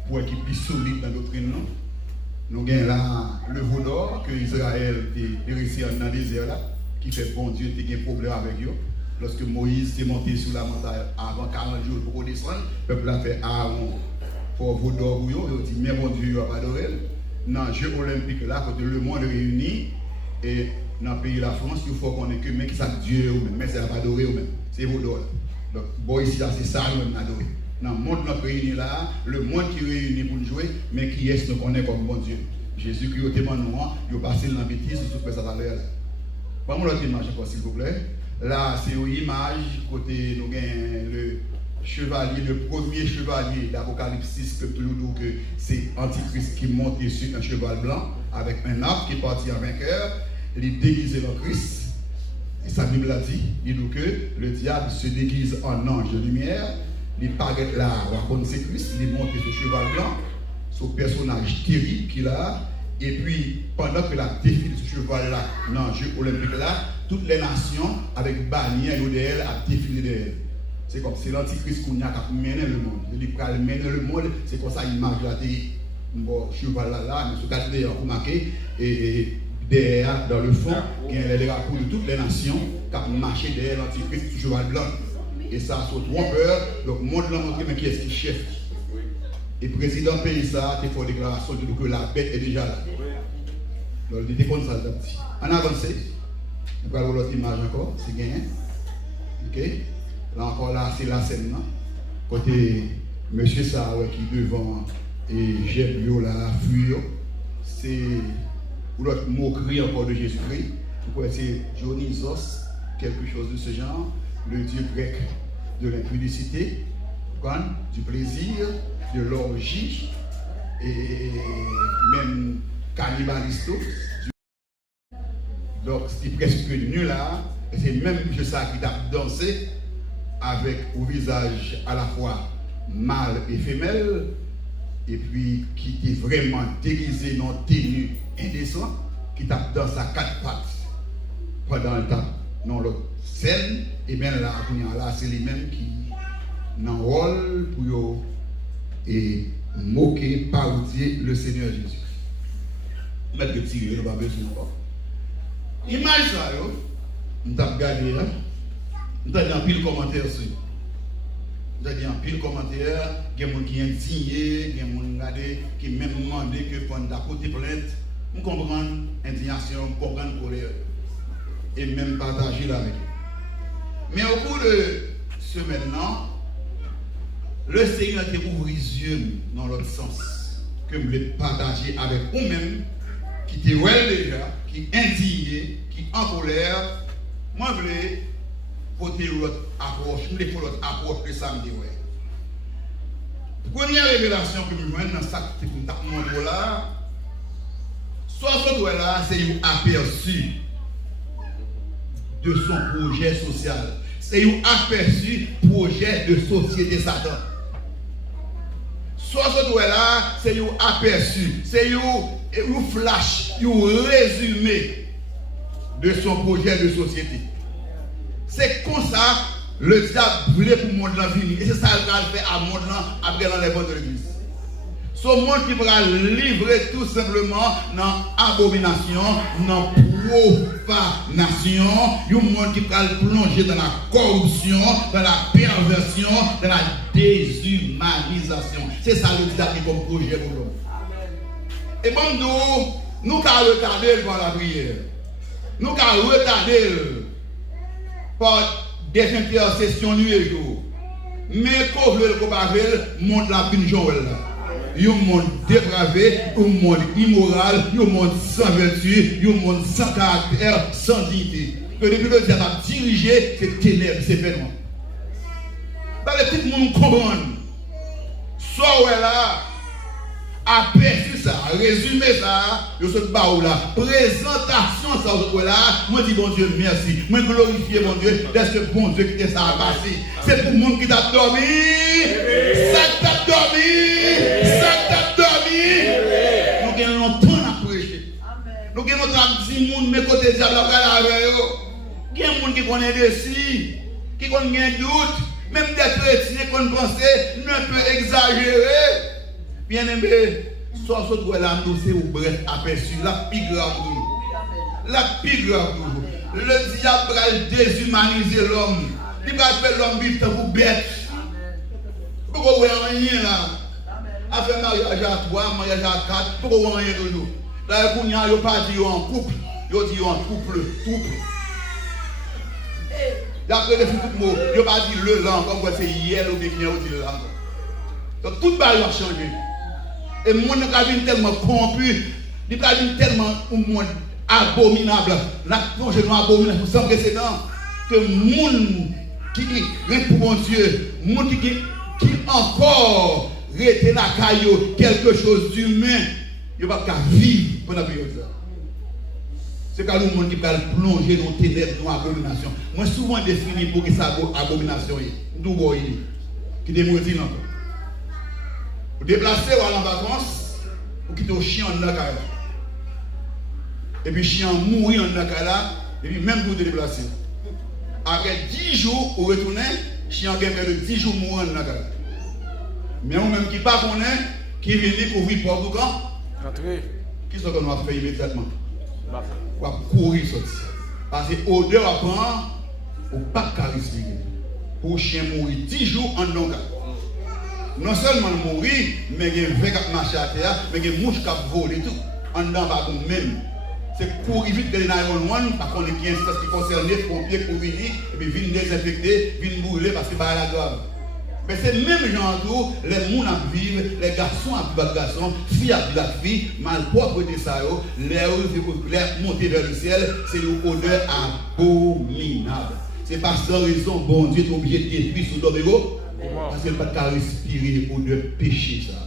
pour équipe plus solide dans la doctrine. Nous avons là le veau d'or que Israël a réussi dans le désert là, qui fait bon Dieu a un problème avec eux. Lorsque Moïse est monté sur la montagne avant 40 jours pour descendre, le peuple a fait Aaron pour veau d'or pour eux. Il dit mais bon Dieu, il n'a pas adoré. Dans le jeu olympique là, quand le monde réuni, et dans le pays de la France, il faut qu'on ait que mais qui ça Dieu ou même, mais c'est pas adoré ou même. C'est veau d'or. Donc, bon ici là, c'est ça nous adoré. Dans le monde notre réuni là, le monde qui réunit pour nous jouer, mais qui est-ce qu'on connaît comme bon Dieu. Jésus-Christ au témoin, il a passé dans la bêtise, sur ce que ça à l'heure. Pas mon autre image, s'il vous plaît. Là, c'est une image, côté nous avons le chevalier, le premier chevalier d'Apocalypse 6, que toujours que c'est Antichrist qui monte sur un cheval blanc, avec un arbre qui est parti en vainqueur, il est déguisé en Christ. Et sa Bible a dit, il dit que le diable se déguise en ange de lumière, il paraît là, on c'est Christ, il est monté sur cheval blanc, son personnage terrible qu'il a, et puis pendant que la défile de ce cheval là, dans le jeu olympique là, toutes les nations avec bannière d'elle a défilé d'elle. C'est comme c'est l'antichrist qui a mené le monde. Il va mener le monde, c'est comme ça l'image là, bon cheval là, mais ce cas d'ailleurs pour marquer, et derrière, dans le fond, il y a les drapeaux de toutes les nations qui ont marché derrière l'antichrist du cheval blanc. Et ça a sauté trompeur, donc le monde l'a montré, mais qui est-ce qui est chef? Et le président pays ça, il faut une déclaration que la bête est déjà là. Donc il était comme ça, petit. On avance. On va voir l'autre image encore, c'est gagné. Ok? Là encore, là, c'est la scène. Là. Côté monsieur ça, qui devant et jette la fuir. C'est l'autre moquerie encore de Jésus-Christ. Pourquoi c'est Dionysos, quelque chose de ce genre, le dieu grec de l'impudicité, du plaisir, de l'orgie et même cannibalisto. Donc c'est presque nul là, et c'est même ça qui t'a dansé avec au visage à la fois mâle et femelle, et puis qui était vraiment déguisé dans tenue indécent, qui t'a dansé à quatre pattes pendant le temps. Dans l'autre scène, et bien là, c'est les mêmes qui n'ont rôle pour et moquer, parodier le Seigneur Jésus. Mettre le tigre, le besoin encore. Image ça, nous avons regardé là. Nous avons dit en pile commentaire sur. Nous avons dit en pile commentaire, il y a des gens qui sont indignés, il y a des gens qui même demandé que pendant la côté plainte, nous comprenons l'indignation, nous comprenons la colère. Et même partager là avec eux. Mais au cours de ce maintenant, le Seigneur te ouvre les yeux dans l'autre sens, que vous voulez partager avec vous-même, qui te voit déjà, qui est indigné, qui est en colère. Moi, je voulais porter l'autre approche, je voulais l'autre approche de samedi. Première révélation que je vois dans ce monde là, soit ce là, c'est un aperçu de son projet social. C'est un aperçu projet de société Satan. Soit ce là, c'est un aperçu, c'est un flash, un résumé de son projet de société. C'est comme ça le diable voulait pour le monde la vie. Et c'est ça qu'il va faire à monde après dans les bonnes de l'église. Ce monde qui va livrer tout simplement dans l'abomination, dans la profanation, un monde qui va plonger dans la corruption, dans la perversion, dans la déshumanisation. C'est ça le diable comme projet pour l'homme. Et bon, nous allons retarder par la prière. Nous allons retarder par des intercessions nuit et jour. Mais quand vous le montre la pinjon là. Un monde dépravé, un monde immoral, un monde sans vertu, un monde sans caractère, sans dignité. Que depuis le diable a dirigé, c'est ténèbres, c'est phénomène. Dans le petit monde comprendre. Soit là, aperçu ça, résumé ça, je suis baou là. Présentation ça, là, moi dis bon Dieu merci. Moi glorifier mon Dieu, parce que bon Dieu qui ça a passé. C'est pour le monde qui t'a dormi. Ça t'a dormi. Ça t'a dormi. Nous avons longtemps à prêcher. Nous avons longtemps à dire, mais côté de gens qui connaissent dessus, qui connaissent doute, même des chrétiens qu'on pensait ne peut exagérer. Bien aimé, soit ce doit la nous c'est au bref aperçu, la plus grave toujours. La plus grave toujours. Le diable va déshumaniser l'homme. Il va faire l'homme vite pour bête. Pourquoi vous n'avez rien là? A fait mariage à 3, mariage à 4, pourquoi vous n'avez rien toujours? Là, vous n'avez pas dit en couple, vous dit en couple. D'après les tout mots, vous n'avez pas dit le langue, comme c'est hier ou bien vous dit le langue. Donc tout va changer. Et le monde est tellement corrompu, il est tellement abominable, la plongée abominable sans précédent, que le monde qui est pour mon Dieu, le monde qui encore rester la caillou, quelque chose d'humain, il ne va pas vivre pendant la période. C'est quand le monde qui va plonger dans les ténèbres, dans l'abomination. Moi, souvent défini pour que ça abomination est. D'où qui démotive encore. Vous déplacez ou aller en vacances, vous quittez au chien en Nakara. Et puis, le chien mourit en Nakara, et puis même vous déplacez. Après 10 jours, vous retournez, le chien a gagné de 10 jours mourir en Nakara. Mais vous-même qui ne pas connaît, qui vient couvrir pour tout quand? Qui sont qu'on va faire immédiatement? On va courir sortir. Parce que l'odeur à prendre, ou pas qu'à respirer. Pour le chien mourir 10 jours en Nakara. Non seulement mourir, mais il y a un vrai qui marche à terre, mais il y a une mouche qui vole et tout. En dedans, pas même. C'est courir vite de l'911, parce qu'on est qui instance qui concerne les pompiers pour venir, et puis venir désinfecter, venir brûler parce que c'est pas la grave. Mais c'est le même genre tout, les gens vivent, les garçons à plus garçons, filles à plus filles, malpropreté ça, les monter vers le ciel, c'est une odeur abominable. C'est pas sans raison, bon Dieu est obligé de détruire sous l'homme. Parce qu'il n'y a pas de respirer ou de péché ça.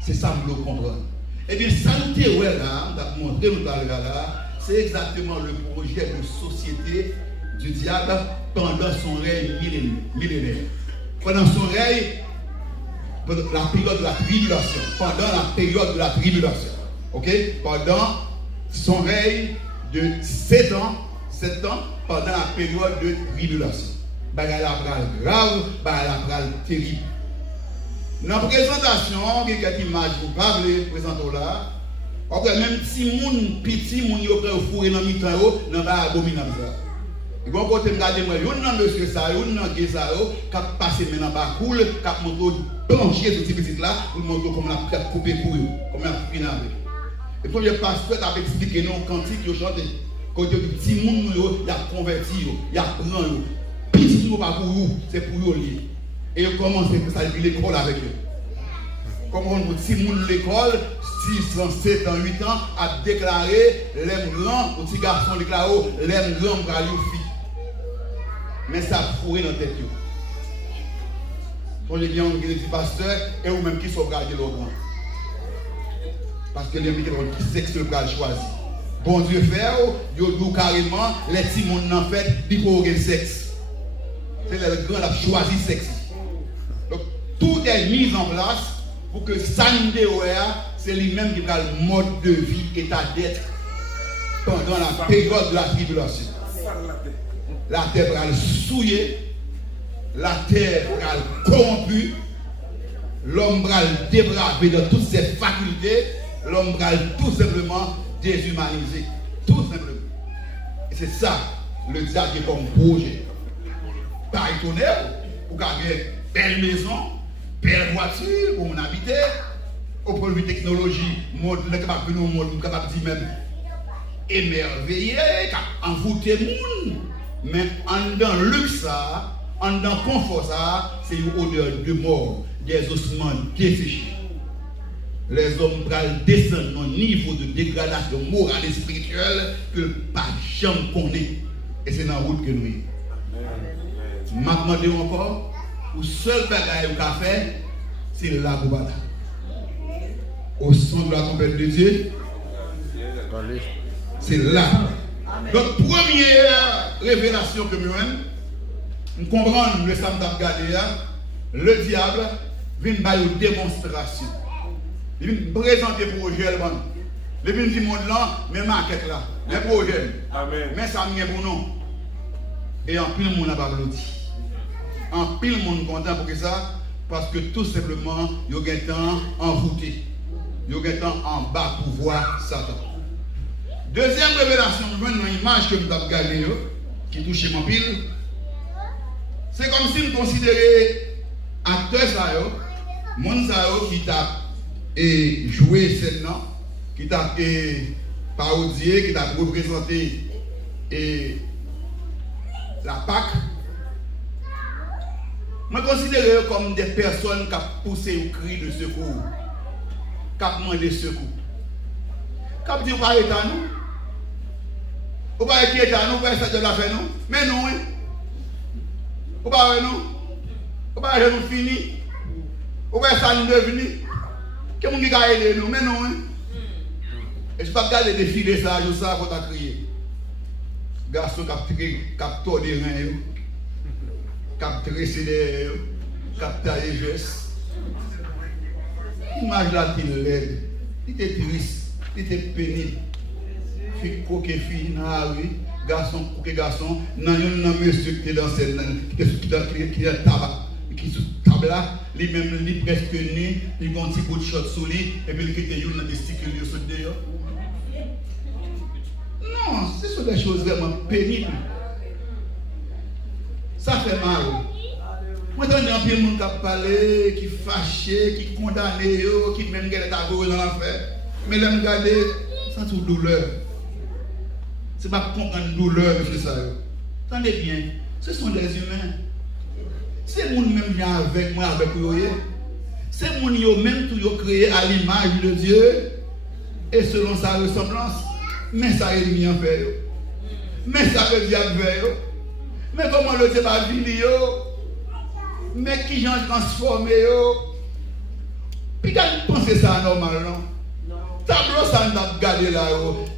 C'est ça que nous comprenons. Eh bien, ça nous là, montré nous là, c'est exactement le projet de société du diable pendant son règne millénaire. Pendant son règne, la période de la tribulation. Pendant la période de la tribulation. Ok? Pendant son règne de 7 ans, pendant la période de tribulation. Bagay la pral grave, bagay la pral terrible. Dans la présentation, il y a quelques images vous parlez, présentons là. Après, même si moun petit, moun yo prend fourré dans mi-temps, nan ba abominable ça. Et bon côté regarder moi, yon nan monsieur ça, yon nan gay ça, k'ap passer maintenant ba cool, k'ap monter plancher ce petit là, pour montrer comment la couper pour eux, comment la couper avec. Et puis le pasteur a expliqué non cantique yo chanter. Côté petit moun yo, y a converti yo, y a prend yo. Petit pas pour vous, c'est pour vous lié. Et ils commencent à l'école avec eux. Comment on dit, si l'école, 6 ans, 7 ans, 8 ans, a déclaré les grands, les petits garçons déclaré les grands pour filles. Mais ça a fourré dans la tête. Quand les gens qui sont pasteurs, et vous-même qui sont gardés le grand. Parce que les gens qui sexe le bras choisi. Bon Dieu fait, ils disent carrément, les petits monde en fait, ils faut aucun sexe. C'est le grand qui a choisi le sexe. Donc, tout est mis en place pour que Sandéoea, c'est lui-même qui a le mode de vie, état d'être pendant la période de la tribulation. La terre va le souiller, la terre va le corrompu, l'homme va le débraver dans toutes ses facultés, l'homme va tout simplement déshumaniser. Tout simplement. Et c'est ça, le diable qui est comme projet. Pas étonné, pour gagner une belle maison, belle voiture, pour mon habiter, au point de vue technologie, monde capable de nous, monde capable de dire même émerveillé, envoûter le monde. Mais en dans le luxe, en dans le confort, c'est une odeur de mort, des ossements desséchés. Les hommes vont descendre dans un niveau de dégradation morale et spirituelle que pas jamais connaît. Et c'est dans la route que nous sommes. Je me demande encore, le seul bagage qu'on a fait, c'est la boubada. Au son de la trompette de Dieu, c'est là. Donc, première révélation que nous comprenons le samedi le diable vient faire une démonstration. Il vient présenter pour Gel. Il vient dire monde là, mais maquette là, les projets. Mais ça vient pour nous. Et en pile, monde a applaudi. En pile, monde content pour que ça, parce que tout simplement, il y a un temps envoûté. Il y a un temps en bas pour voir Satan. Deuxième révélation, je vois une image que vous avez regardée, qui touche mon pile. C'est comme si vous considérez acteur, monde qui t'a joué scène, qui t'a parodié, qui t'a représenté la Pâque. Je considère comme des personnes qui ont poussé au cri de secours, qui ont demandé secours. Qui ont dit, vous parlez à nous? Vous parlez qui est à nous? Vous parlez ça de la fait nous? Mais non, hein? Vous parlez nous? Vous parlez nous fini? Vous parlez ça nous devenu? Qu'est-ce qui a aidé nous? Mais non, hein? Et je ne peux pas regarder des filets, ça, je sais, il faut crier. Garçon qui a tordu les reins, qui a tressé les reins, qui a taillé les gestes. L'image là, il est laide, il était triste, il était pénible. Fille coquet, fille, oui, garçon, coquet, garçon, non, il y a un monsieur qui est dans cette qui est tabac, qui est sous table là, lui-même, il est presque nu, il a un petit bout de shot sous lui, et puis il était dans des stickers sur dehors. Non, ce sont des choses vraiment pénibles. Ça fait mal. Moi, j'entends un peu de monde qui parle, qui fâché, qui condamné, qui même gagne ta go dans l'enfer. Mais là, regardez, ça c'est une douleur. C'est pas comprendre une douleur, monsieur ça. Attendez bien, ce sont des humains. C'est monde même vient avec moi, avec vous. C'est monde qui même tout créé à l'image de Dieu et selon sa ressemblance. Mais ça est mis en fait. Mais ça le diable fait. Mais comment le diable a vini? Mais qui j'en transformé? Puis quand vous pensez ça normal, non? Tableau, ça n'a pas gardé là.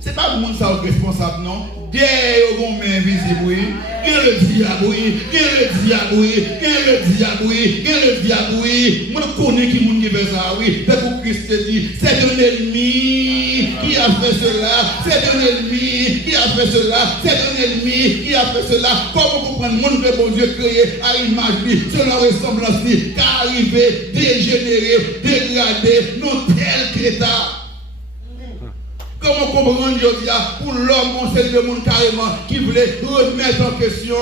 C'est pas le monde qui est responsable, non? Derrière, vous avez invisible, oui. Quel est le diable, oui. Quel est le diable, oui. Quel est le diable, oui. Quel est le diable, oui. Moi, je connais qui monde qui fait ça, oui. C'est pour Christ dit, c'est un ennemi qui a fait cela. C'est un ennemi qui a fait cela. C'est un ennemi qui a fait cela. Comment comprendre le monde que bon Dieu créé à l'image, selon la ressemblance, qui a arrivé, dégénéré, dégradé, non tel qu'état. Comment comprendre aujourd'hui pour l'homme, c'est le monde carrément qui voulait remettre en question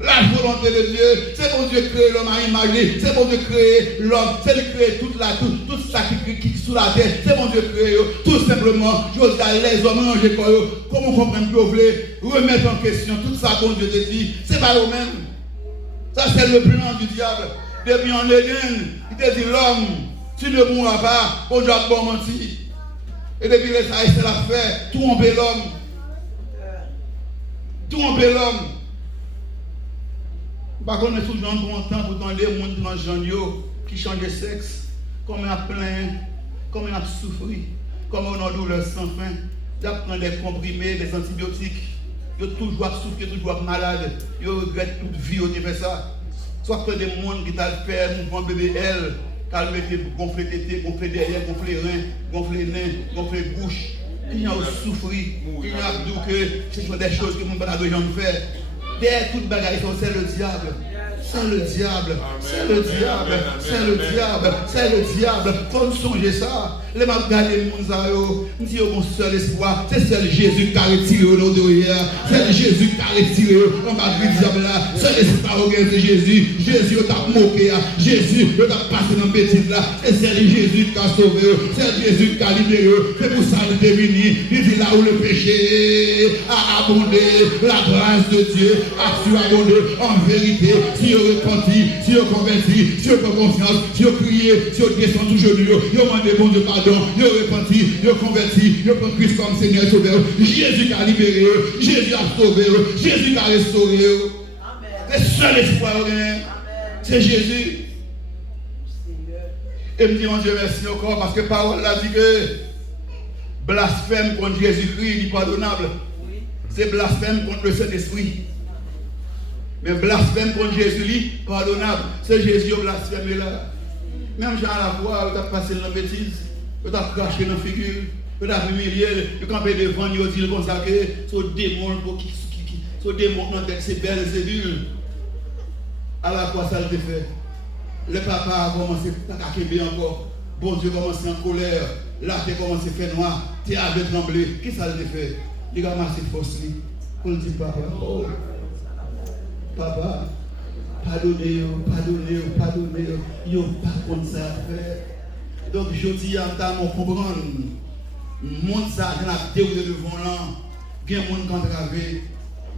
la volonté de Dieu. C'est pour Dieu créer l'homme à imaginer. C'est pour Dieu créer l'homme. C'est de créer tout ça qui est sous la terre. C'est pour Dieu créer tout simplement. Je veux dire, les hommes mangent quoi. Comment comprendre que vous voulez remettre en question tout ça que Dieu te dit. C'est pas le même. Ça, c'est le plan du diable. Depuis en Éden, il te dit l'homme, tu ne mourras pas. On doit bon mentir. Et depuis ça, c'est l'affaire. Tout on paie l'homme. Tout on paie l'homme. Par contre, on est toujours en bon temps pour entendre les gens transgenres qui changent de sexe. Comme on a plein, comme on a souffert, comme on a douleur sans fin. Ils prennent des comprimés, des antibiotiques. Ils toujours souffrir, toujours malade. Ils regrettent toute vie, ils fait ça. Soit que des gens qui t'a fait mouvement bébé elle. Quand mettez gonfler tété, gonfler derrière, gonfler rein, gonfler nez, gonfler bouche. Il y a souffrir, il y a dit que ce sont des choses que mon pas besoin de faire. Derrière toute bagaille, c'est le diable. C'est le diable. C'est le diable. C'est le diable. C'est le diable. Faut songer ça. Les m'a regardé le monde, me dit mon seul espoir, c'est seul Jésus qui a retiré au nom de hier. C'est Jésus qui a retiré en bas du diable là. Seul espoir c'est Jésus. Jésus t'a moqué. Jésus t'a passé dans le bêtise là. C'est Jésus qui a sauvé. C'est Jésus qui a libéré. C'est pour ça qu'il est venu. Il dit là où le péché a abondé, la grâce de Dieu a su abonder en vérité. Si vous repentez, si vous convertissez, si vous prenez confiance, si vous criez, si vous descendez tout genou, vous demandez bon Dieu pardon. Yo repenti, yo converti, yo prend Christ comme Seigneur Sauveur. Jésus a libéré, Jésus a sauvé, Jésus a restauré. Le seul espoir, c'est Jésus. Et me dit, mon Dieu, merci encore, parce que la parole a dit que blasphème contre Jésus-Christ est pardonnable. C'est blasphème contre le Saint-Esprit. Mais blasphème contre Jésus, pardonnable. C'est Jésus qui blasphème là. Même Jean à la voix, il a passé dans la bêtise. Il a craché dans la figure, il a humilié, il a campé devant, il a dit comme ça que c'est un démon Ce démon dans tête, c'est Belzébul. Alors quoi ça le fait? Le papa a commencé à caquer encore. Bon Dieu a commencé en colère. Là, tu as commencé à faire noir. Tu as tremblé. Qu'est-ce que ça le fait? Il a ramassé force. On le dit papa. Oh, papa, pardonnez-vous. Ils n'ont pas contre ça à faire. Donc je dis à mon comprendre. Monde ça, il y a des devant là. Il y a des gens qui ont traversé.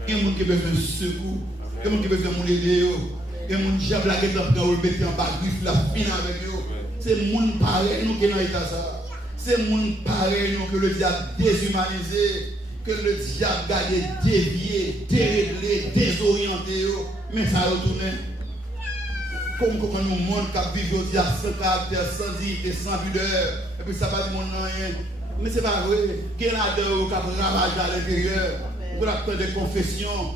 Il y a des gens qui ont besoin de secours. Il y a des gens qui ont besoin de aider. Il y a des gens qui ont blagué dans le métier en bas, la fine avec eux. C'est des gens pareils nous qui sont dans l'état ça. C'est des gens pareils nous que le diable déshumanisé, que le diable a dévié, déréglé, désorienté. Mais ça a retourné. Comme nous monde qui vit aujourd'hui à 100 caractères, sans dignité, sans pudeur. Et puis ça va du monde rien. Mais c'est pas vrai. Quel adore qui a ravagé à l'intérieur. Vous avez des confessions,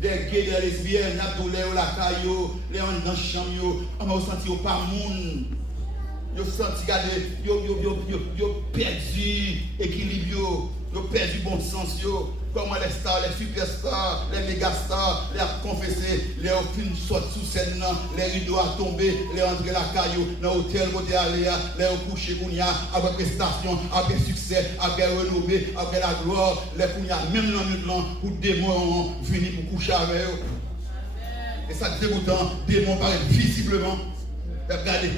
des gays, des lesbiennes, la caillou, les gens dans le champ, on a senti pas monde. Vous senti qu'ils ont perdu l'équilibre, ils ont perdu bon sens. Comment les stars, les superstars, les mégastars, les ont confessé, les ont fait une sorte sous scène, les rideaux ont tombé, les ont entré la caillou, dans l'hôtel, les ont couché, après prestation, après succès, après renommée, après la gloire, les kounia, même dans le temps, pour des démons venir pour coucher avec eux. Et ça dégoûtant, démons paraît visiblement, regardez.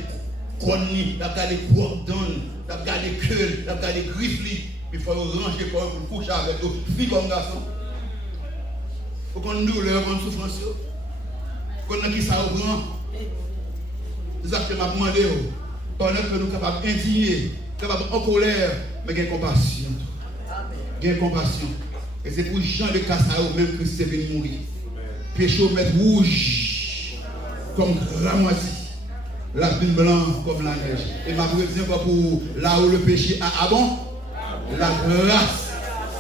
Conny, il a gardé Gordon, il a gardé Keul, il a gardé Griffly. Il faut ranger pour coucher avec eux. Fille comme garçon. Il faut qu'on nous leur rende souffrance. Il faut qu'on qui ça au grand. C'est ça que je m'a demandé. Pendant que nous sommes capables d'indigner, capables en colère, mais gain compassion. Gain compassion. Et c'est pour Jean de Cassao, même que c'est venu mourir. Pécho mettre rouge comme ramassis. La plume blanche comme la neige. Et ma prévision pour là où le péché a abondé, la grâce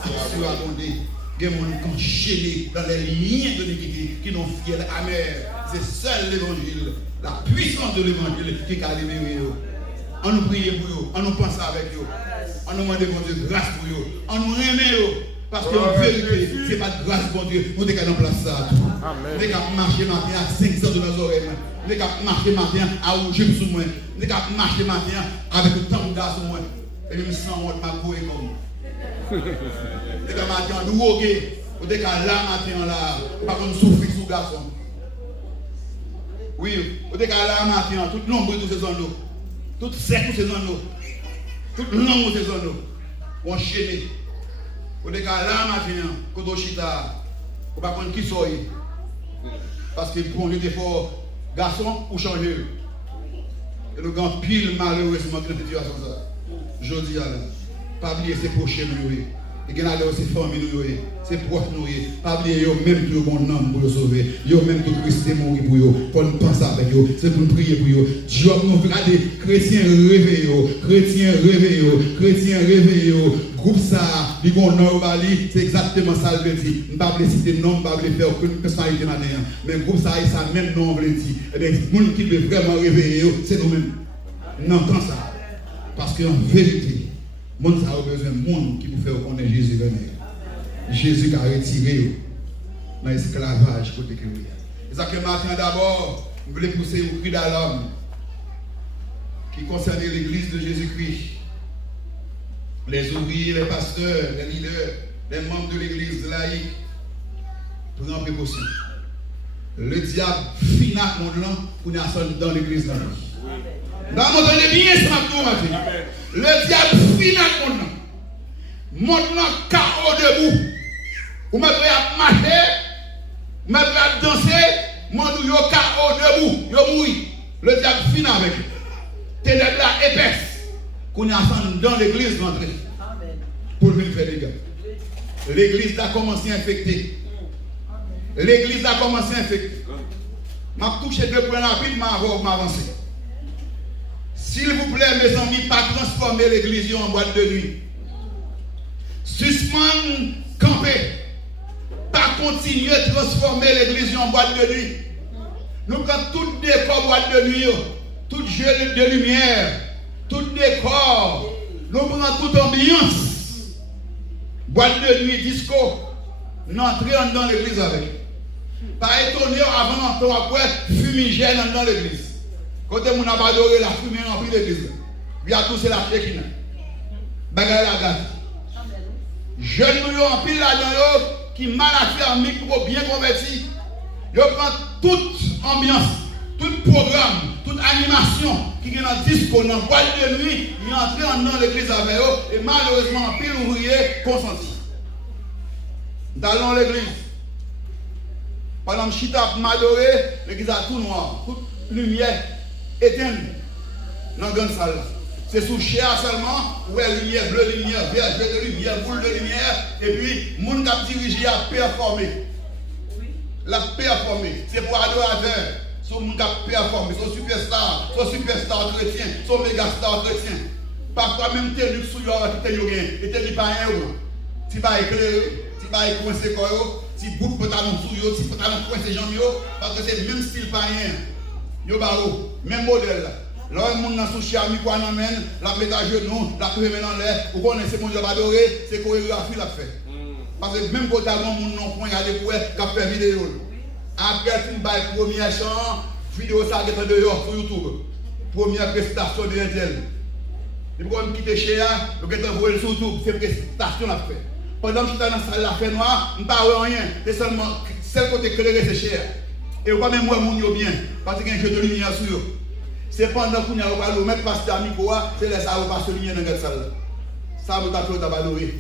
a surabondé. Il y a des gens qui ont enchaîné dans les liens de l'iniquité, qui n'ont fiel amer. C'est seul l'évangile, la puissance de l'évangile qui a libéré. On nous prie pour eux, on nous pense avec eux, on nous demande de grâce pour eux, on nous remet. Parce qu'en vérité, ce n'est pas de grâce, bon Dieu, nous devons place ça. Nous devons marcher matin à 500 de nos oreilles. Nous devons marcher matin à rougir sur moi. Nous devons marcher matin avec le temps de gaz sur moi. Et je me sens ma peau et comme. Nous devons marcher nous roguer. Nous devons là matin là. Pas qu'on souffre sous garçon. Oui, nous devons là matin, tout nombre de ces zones. Tout sec de ces zones. Tout long de ces zones. On enchaîne. Vous êtes là maintenant, quand vous êtes là, vous ne pouvez pas qui soyez. Parce que pour nous, fort garçon ou changer. Et nous avons pile malheureusement dans cette situation. Je dis à pas oublier ses prochains nous. Et qu'il y a aussi famille nous, c'est proches nous. Pas oublier même tout bon nom pour le sauver. Même tout Christ est mort pour eux. Pour nous penser avec eux. C'est pour nous prier pour eux. Dieu nous regarder chrétiens réveillés. Chrétiens réveillés. Chrétiens réveillés. Groupe ça, du bon nom Bali, c'est exactement ça le dit. Je ne vais pas citer nom, je ne vais pas faire aucune personnalité maintenant. Mais groupe ça, ça même nom le dit. Et bien, les gens qui veulent vraiment réveiller, c'est nous-mêmes. Non, comme ça. Parce qu'en vérité, le monde a besoin de monde qui peut faire connaître Jésus. Jésus qui a retiré dans l'esclavage côté que oui. C'est ça que maintenant d'abord, je voulais pousser au cri d'alarme qui concerne l'église de Jésus-Christ. Les ouvriers, les pasteurs, les leaders, les membres de l'église laïque, prends précaution. Le diable finit mon nom pour nous dans l'église là. Dans mon temps, bien ce matin. Le diable finit mon nom. Mon nom KO debout. Vous m'avez à marcher, vous m'avez à danser, mon nom yo KO debout, yo mouille. Le diable finit avec. Ténèbres là épaisse. Qu'on a dans l'église rentrer pour venir faire des gars. L'église a commencé à infecter. L'église a commencé à infecter. Je vais toucher 2 points rapides avant de m'avancer. S'il vous plaît, mes amis, pas transformer l'église en boîte de nuit. Suspendre, camper. Pas continuer à transformer l'église en boîte de nuit. Nous prenons tout décor boîte de nuit, tout jeu de lumière. Tout décor, nous prenons toute ambiance, boîte de nuit, disco, n'entrer dans l'église avec. Pas étonné avant d'entrer après fumigène dans l'église. Quand on a pas adoré la fumée remplie l'église. Il y a tout c'est la fékine. Bagaille la gâte. Jeunes nous en pile là-dedans qui mal affermi pour bien converti. Ils prennent toute ambiance, tout programme, toute animation qui est dans le discours, dans le boîte de nuit, ils entrent dans l'église avec eux et malheureusement, pile ouvrier consenti. Dans l'église, pendant que Chita m'adoré, l'église a tout noir, toute lumière éteinte dans la grande salle. C'est sous chair seulement, où est lumière bleue, lumière verte, de lumière, boule de lumière, et puis, le monde qui a dirigé a performé. La performé, c'est pour adorateurs. Son monde qui a performé, son superstar chrétien, son méga star chrétien. Parfois même tenu sous l'or qui tenu rien, et tenu pas un euro. Si pas éclairé, si pas coincé quoi, si bout de pantalon sous yo, si pantalon coincé jambes yo, parce que c'est le même style pas rien. Yo baro, même modèle là. Là, le monde dans sous charmi quoi n'amène, la met à genoux, la met dans l'air, ou connaissez mon Dieu adoré, c'est chorégraphie la fait. Parce que même quand on monde non point regarder pour qui fait vidéo. Après film bail première chant, vidéo ça qui est dehors sur YouTube. Première prestation de Intel. Et pour me quitter chez là, vous êtes envoyé sur YouTube, c'est prestation la fait. Pendant que je suis dans la salle la fait noire, je ne parle rien, c'est seulement celle côté éclairé c'est cher. Et vous pas même moi mon bien parce qu'il y a un jeu de lumière sur eux. C'est pendant qu'on a parlé, mettre pasteur Amico, c'est là ça va passer lumière dans la salle. Ça vous t'appelle d'abandonner.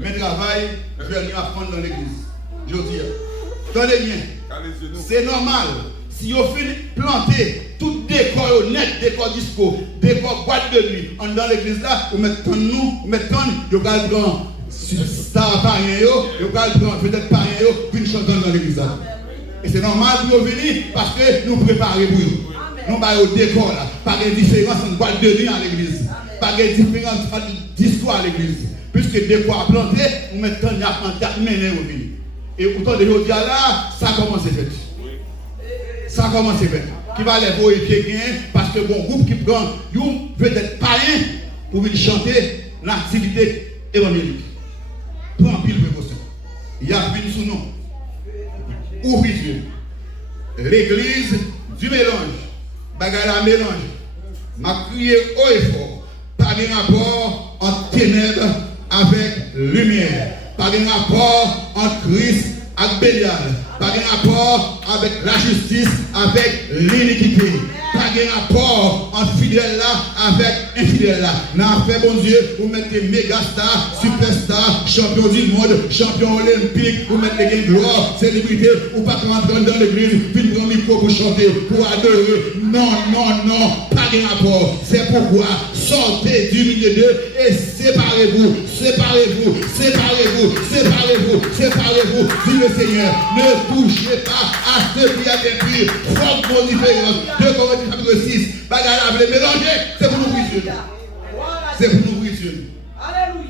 Mes travail, je vais venir apprendre dans l'église. Je dis, attendez bien, c'est normal. Si vous finissez planter tout décor net, décor disco, décor boîte de nuit, dans l'église là, vous mettez nous, vous allez prendre star par rien, vous allez prendre peut-être par rien, puis une chanson dans l'église là. Et c'est normal pour vous venir parce que nous préparons pour vous. Nous avons au décor là, pas de différence entre boîte de nuit à l'église, pas de différence entre disco à l'église. Puisque des fois planter, on met tant de temps mener au venir. Et pourtant, de l'autre là, ça commence à faire. Ça commence à faire. Qui va les voir et parce que bon groupe qui prend, vous veut être païen pour venir chanter l'activité évangélique. Prends pile précaution. Il y a une sous nom. Ouvrez Dieu. L'église du mélange. Bagala mélange. M'a crié haut et fort. Pas de rapport entre ténèbres avec lumière. Pas de rapport entre Christ et Bélial. Pas de rapport avec la justice, avec l'iniquité. Pas de rapport entre fidèle là avec infidèle là. N'a fait bon Dieu, vous mettez méga star, superstar, champion du monde, champion olympique, vous mettez gain gloire, célébrité, ou pas rentrer dans l'église, puis prendre le micro pour chanter, pour adorer. Non, non, non, pas de rapport. C'est pourquoi sortez du milieu d'eux et séparez-vous, séparez-vous, séparez-vous, séparez-vous, séparez-vous, dit le Seigneur. Ne touchez pas à ce qui a été pris. Trois grosses différences. 2 Corinthiens chapitre 6. Bagarre les mélanger, c'est pour nous briser. C'est pour nous briser.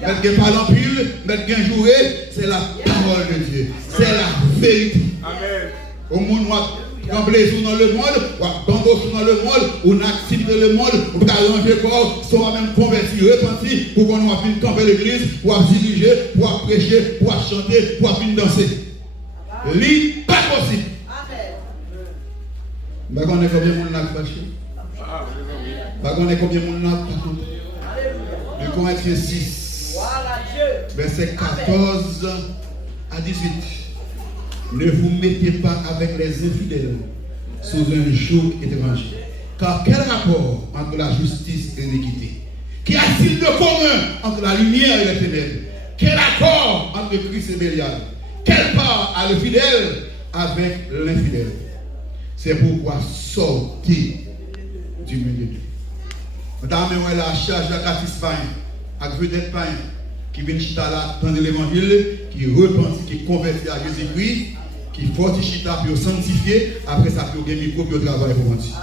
Mettre pas l'empile, mettre gain jouer, c'est la parole de Dieu. C'est la vérité. Amen. Au monde noir. Quand plaisir dans le monde, ou dans le monde, ou une activité dans le monde, ou pas ranger corps, soit même converti, repenti, pour qu'on ait pu camper l'église, pour diriger, pour prêcher, pour chanter, pour danser. Li pas possible. Amen. On est combien de monde n'a fâché? On est combien de monde n'a pas? 2 Corinthiens 6, verset 14 à 18. Ne vous mettez pas avec les infidèles sous un joug étranger. Car quel rapport entre la justice et l'équité? Qu'y a-t-il de commun entre la lumière et les ténèbres? Quel accord entre Christ et Bélial? Quelle part a le fidèle avec l'infidèle? C'est pourquoi sortez du milieu. On a mis la charge de la catis païen, avec vedette païen, qui vient chita là, dans l'évangile, qui repentit, qui convertit à Jésus-Christ, qui fortifie chita pour sanctifier, après ça, pour gagner micro, pour travailler pour mentir.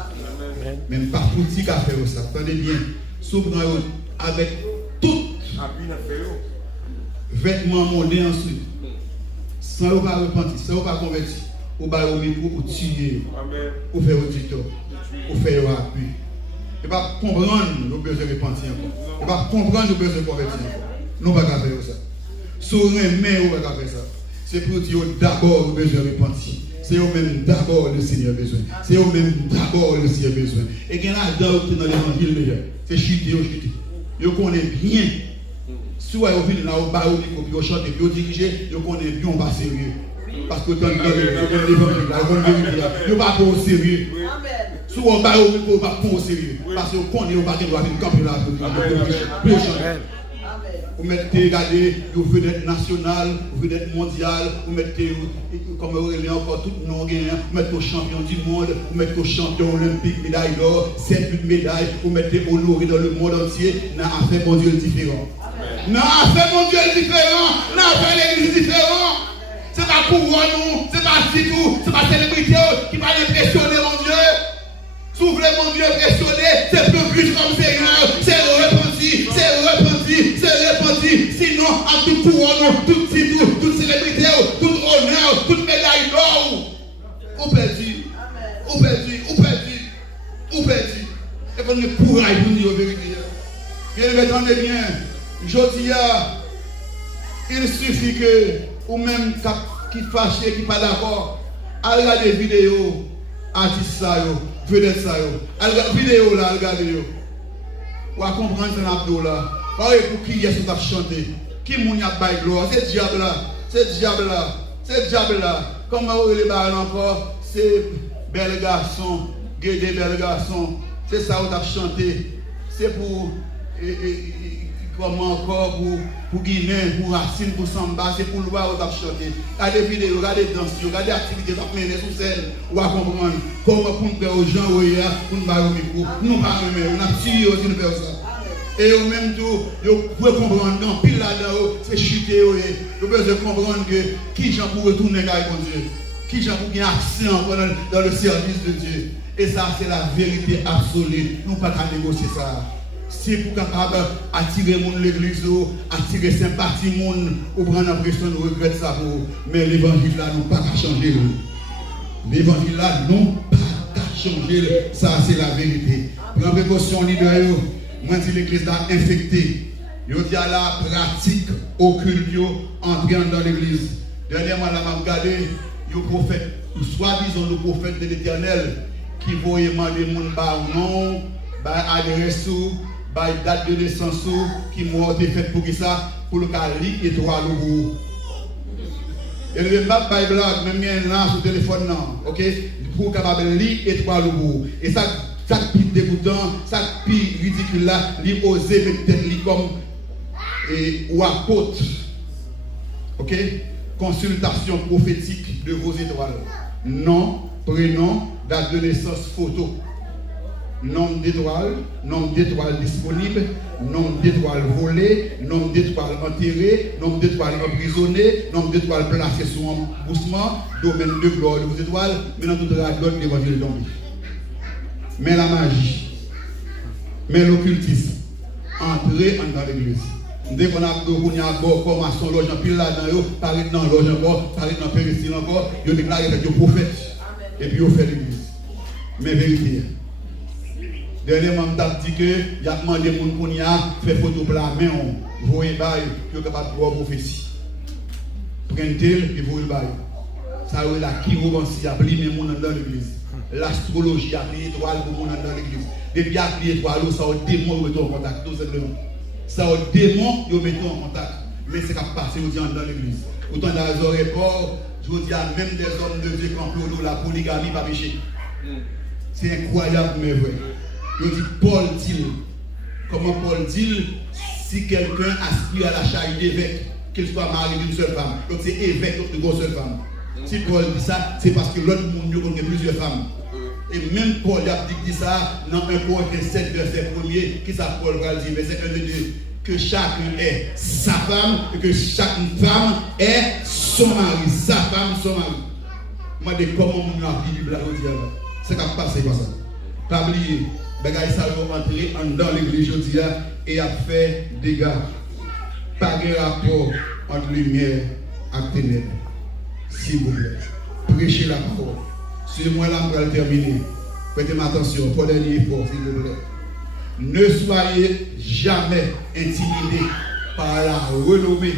Même pas tout petit qu'à faire ça. Attendez bien, souffrant avec tout vêtements mondains ensuite, sans pas repentir, sans pas convertir, ou pas au micro, ou tuer, ou faire auditeur, ou faire appui. Et pas comprendre nos besoins de repentir encore. Et pas comprendre nos besoins de convertir encore. Nous ne pouvons pas faire ça. Sur un main, on ne peut pas faire ça. c'est pour dire d'abord besoin de repentir. C'est eux-mêmes d'abord le Seigneur besoin. C'est eux-mêmes d'abord le Seigneur besoin. Et qu'il y a là-dedans dans l'évangile meilleur. C'est chuter, chuter. Ils connaissent bien. Si vous venez là au bar, vous chantez, vous dirigez, vous connaissez bien, on va sérieux. Parce que dans l'évangile, vous ne pas au sérieux. Si vous va vous ne pas au sérieux. Parce que vous connaissez, vous ne pas camper là. Vous mettez, regardez, vous vedette nationale, vous vedette mondiale, vous mettez, comme vous avez encore tout le monde, vous mettez au champion du monde, vous mettez au champion olympique, médaille d'or, 7 médailles, vous mettez honoré dans le monde entier, dans affaire mondiale différente. Dans affaire mondiale différente, dans affaire l'église différente. Ce n'est pas pour nous, ce n'est pas si tout, ce n'est pas célébrité qui va impressionner mon Dieu. Si vous voulez mon Dieu impressionner, c'est plus riche comme Seigneur, c'est repenti, c'est repenti, c'est repenti. Sinon, à tout couronne, tout titre, toute célébrité, tout honneur, toute médaille d'or, ou perdu, ou perdu, ou perdu, ou perdu. Et qu'on ne pourra pas vous dire la vérité. Bien, attendez bien, je dis, il suffit que, ou même qui fâché, qui pas d'accord, allez regarder des vidéos, artistes ça, vedette ça, allez vidéo là, regardez yo. Ou à comprendre ce abdo là. Pareil pour qui est-ce qu'on a chanté, qui moun a bail gloire, c'est diable là, c'est diable là, c'est diable là. Comment vous les balles encore, c'est bel garçon, guédé bel garçon, c'est ça qu'on a chanté, c'est pour comment encore pour Guinée, pour Racine, pour Samba, c'est pour le voir où chanter. Regardez des vidéos, regardez des danses, regardez des activités qui mener sous scène, ou à comprendre comment pour nous faire aux gens, pour nous faire au micro, nous pas nous-mêmes, on a tué aussi nous faire ça. Et au même temps, vous pouvez comprendre, dans pile là-dedans, c'est chuter, vous pouvez comprendre que qui j'en pour retourner avec mon Dieu, qui j'en pour gagner accès encore dans le service de Dieu. Et ça, c'est la vérité absolue, nous ne pouvons pas négocier ça. C'est pour capable attirer l'église, attirer sympathie, ou prendre l'impression de regretter ça. Mais l'évangile là, nous pas changer. L'évangile là, nous pas changer. Ça, c'est la vérité. Prends précaution, leader. Moi, si l'église là infectée, il y a la pratique occulte entrant dans l'église. Dernièrement, là, m'a regardé, le prophète, ou soi-disant le prophète de l'Éternel, qui voyait demander mon nom, adresse, date de naissance, qui m'a été fait pour ça, pour le cas de étoile ou. Et le map by blague, même là sur le téléphone, ok, pour capable lire étoile ou. Et ça qui est dégoûtant, ça qui est ridicule là, il oser mettre tête comme ou apôtre. Ok, consultation prophétique de vos étoiles. Nom, prénom, date de naissance, photo. Nombre d'étoiles disponibles, nombre d'étoiles volées, nombre d'étoiles enterrées, nombre d'étoiles emprisonnées, nombre d'étoiles placées sous emboussement, domaine de gloire de vos étoiles, maintenant tout la donne l'évangile tombé. Mais la magie, mais l'occultisme, entrer dans l'église. Dès qu'on a une formation, l'oge en pile là-dedans, parler dans l'oge encore, parler dans le péristyle encore, ils déclarent avec le prophète, et puis ils fait l'église. Mais vérité. Dernièrement, je dit que il y a demandé aux gens qui ont fait photo pour la main, vous voyez, qui sont capables de voir prophétie. Prenez-le et vous voyez. Ça veut dire la chiromancie a pris les gens dans l'église. L'astrologie a pris l'étoile pour les gens dans l'église. Depuis qu'il a pris l'étoile, ça a démon mettre en contact, tout simplement. Ça a démon mettre en contact. Mais c'est capable de passer dans l'église. Autant dans les aéroports, je vous dis, même des hommes de Dieu qui ont la polygamie, pas péché. C'est incroyable, mais vrai. Je dis Paul dit, comment Paul dit, si quelqu'un aspire à la charité d'évêque, qu'il soit marié d'une seule femme, donc c'est évêque d'une seule femme. Si Paul dit ça, c'est parce que l'autre monde connaît plusieurs femmes. Et même Paul a dit ça dans 1 Corinthiens 7, verset 1er, qui ça Paul va dire, verset 1 et 2, que chacun est sa femme et que chaque femme est son mari. Sa femme, son mari. Moi, de comment on a dit la Bible, c'est qu'à passer comme ça. Pas oublier. Bagay ça va entrer dans l'église aujourd'hui et a fait dégâts. Pas de rapport entre lumière et ténèbres. S'il vous plaît. Prêchez la parole. Si moi là, je vais terminer. Prêtez-moi attention. Pour le dernier effort, s'il vous plaît. Ne soyez jamais intimidés par la renommée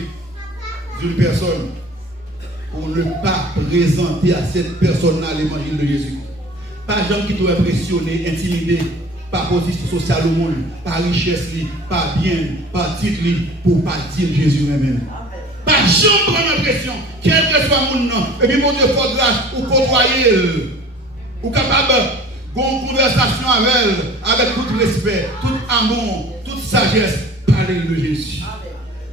d'une personne. pour ne pas présenter à cette personne-là l'évangile de Jésus. Pas gens qui t'ont impressionné, intimidé, par position sociale au monde, par richesse, par bien, par titre, pour pas dire Jésus même. Pas jamais prendre l'impression, quel que soit mon nom, et puis mon Dieu, faut grâce, ou côtoyer, ou capable d'avoir une conversation avec elle, avec tout respect, tout amour, toute sagesse, parler de Jésus.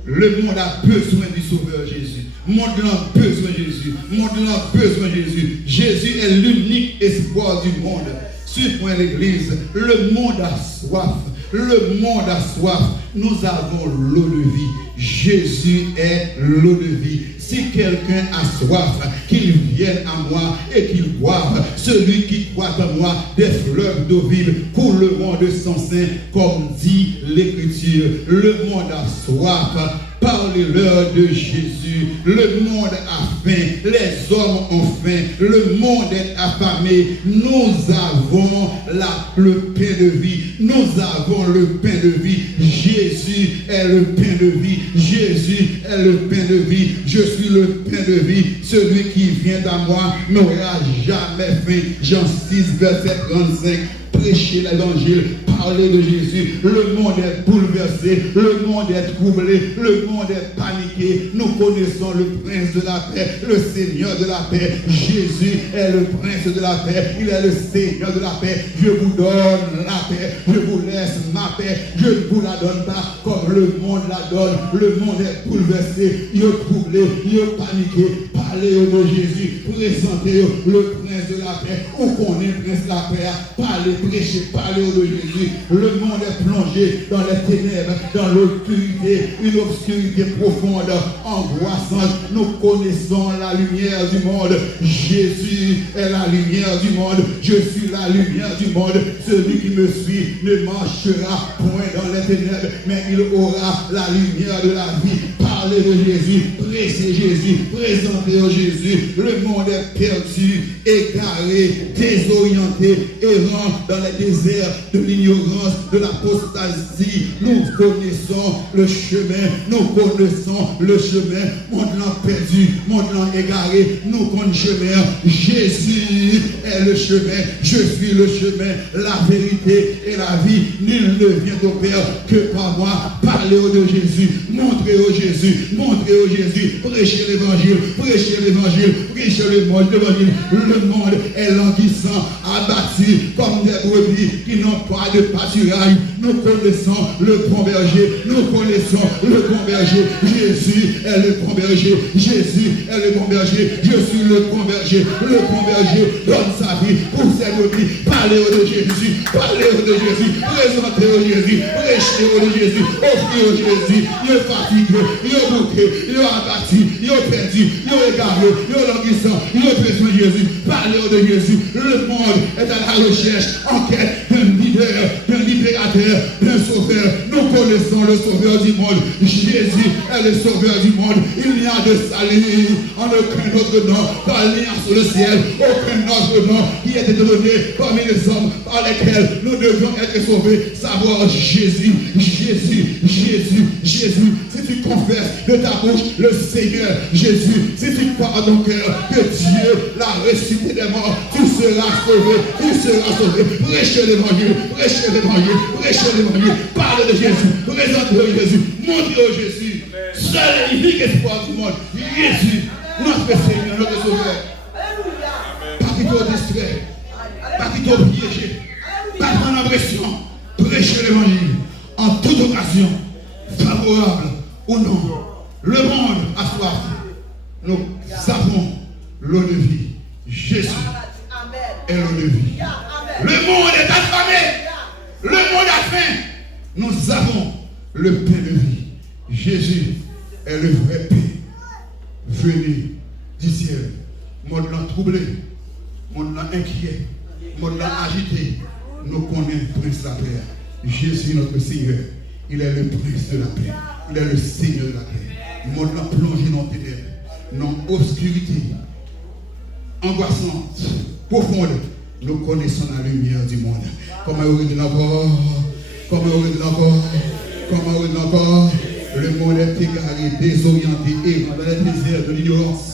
Le monde a besoin du Sauveur Jésus. Le monde a besoin de Jésus. Le monde a besoin de Jésus. Jésus est l'unique espoir du monde. Suivons l'Église. Le monde a soif. Le monde a soif. Nous avons l'eau de vie. Jésus est l'eau de vie. Si quelqu'un a soif, qu'il vienne à moi et qu'il boive. Celui qui croit en moi, des fleuves d'eau vive couleront de son sein, comme dit l'Écriture. Le monde a soif. Parlez-leur de Jésus. Le monde a faim. Les hommes ont faim. Le monde est affamé. Nous avons le pain de vie. Nous avons le pain de vie. Jésus est le pain de vie. Jésus est le pain de vie. Je suis le pain de vie. Celui qui vient à moi n'aura jamais faim. Jean 6, verset 35. Prêcher l'évangile, parler de Jésus. Le monde est bouleversé, le monde est troublé, le monde est paniqué. Nous connaissons le prince de la paix, le Seigneur de la paix. Jésus est le prince de la paix, il est le Seigneur de la paix. Je vous donne la paix, je vous laisse ma paix. Je ne vous la donne pas comme le monde la donne. Le monde est bouleversé, il est troublé, il est paniqué. Parlez de Jésus, présentez le prince de la paix. Où qu'on est le prince de la paix, parlez, prêchez, parlez de Jésus. Le monde est plongé dans les ténèbres, dans l'obscurité, une obscurité profonde, angoissante. Nous connaissons la lumière du monde. Jésus est la lumière du monde. Je suis la lumière du monde. Celui qui me suit ne marchera point dans les ténèbres, mais il aura la lumière de la vie. Parlez de Jésus, prêchez Jésus, présentez Jésus. Le monde est perdu, égaré, désorienté, errant dans les déserts de l'ignorance, de l'apostasie. Nous connaissons le chemin, nous connaissons le chemin. Monde perdu, monde égaré, nous connaissons le chemin. Jésus est le chemin, je suis le chemin, la vérité et la vie. Nul ne vient au Père que par moi. Parlez de Jésus, montrez au Jésus, montrez au Jésus, prêchez l'évangile, prêchez l'évangile, prêchez l'évangile. Le monde est languissant, abattu comme des brebis qui n'ont pas de pâturage. Nous connaissons le bon berger, nous connaissons le bon berger. Jésus est le bon berger, Jésus est le bon berger. Je suis le bon berger donne sa vie pour ses brebis. Parlez de Jésus, parlez de Jésus, présentez au Jésus, prêchez au Jésus, offrez au Jésus. Il est fatigué, il est bouqué, il est abattu, il est perdu, il est égaré, il est languissant, il est besoin de Jésus. Parlez de Jésus. Le monde est à la recherche, en quête d'un leader, d'un libérateur, d'un sauveur. Nous connaissons le sauveur du monde. Jésus est le sauveur du monde. Il n'y a de salut en aucun autre nom, car il n'y a sur le ciel aucun autre nom qui a été donné parmi les hommes par lesquels nous devions être sauvés. Savoir Jésus, Jésus, Jésus, Jésus. Si tu confesses de ta bouche le Seigneur Jésus, si tu crois en ton cœur que Dieu l'a ressuscité des morts, tu seras sauvé, tu seras sauvé. Prêchez l'évangile, prêchez l'évangile, prêchez l'évangile. Parle de Jésus, présentez Jésus, montrez Jésus. Seul et unique espoir du monde, Jésus, notre Seigneur, notre Sauveur. Pas qu'il t'ait distrait, pas qu'il t'ait piégé, pas prendre l'impression. Prêchez l'évangile en toute occasion, favorable ou non. Le monde a soif. Nous avons l'eau de vie. Jésus est l'eau de vie. Le monde est affamé. Le monde a faim. Nous avons le pain de vie. Jésus est le vrai pain venu du ciel. Monde troublé, monde inquiet, monde agité. Nous connaissons le prince de la paix. Jésus notre Seigneur. Il est le prince de la paix. Il est le Seigneur de la paix. Le monde a plongé dans les ténèbres, dans l'obscurité angoissante, profonde. Nous connaissons la lumière du monde. Comment aurait-il encore? Comment aurait-il encore? Comment aurait-il encore? Le monde est égaré, désorienté, et dans les déserts de l'ignorance.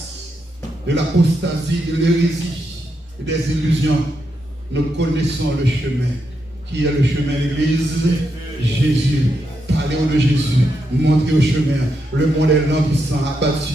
de l'apostasie, de l'hérésie et des illusions, nous connaissons le chemin. Qui est le chemin de l'Église? Jésus. Parlez-vous de Jésus. Montrez au chemin. Le monde est lent qui s'en abattu.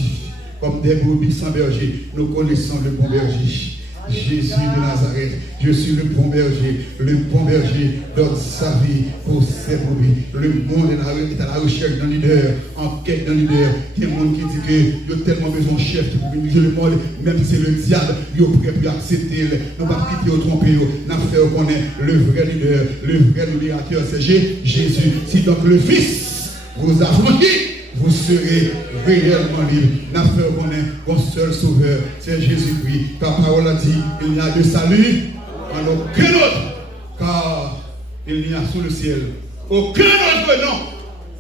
Comme des brebis sans berger. Nous connaissons le bon berger. Jésus de Nazareth. Je suis le bon berger. Le bon berger donne sa vie pour ses brebis. Le monde est à la recherche d'un leader, en quête d'un leader. Il y a un monde qui dit qu'il y a tellement besoin de chef qui peut diriger le monde, même si c'est le diable, il est prêt pour accepter. Nous ne pouvons pas quitter ou tromper. Nous avons fait connaître le vrai leader, le vrai libérateur, c'est Jésus. Si donc le Fils vous a franchi, vous serez réellement libre. N'a fait connaître qu'un seul sauveur, c'est Jésus-Christ. Ta parole a dit, il n'y a de salut en aucun autre, car il n'y a sous le ciel aucun autre nom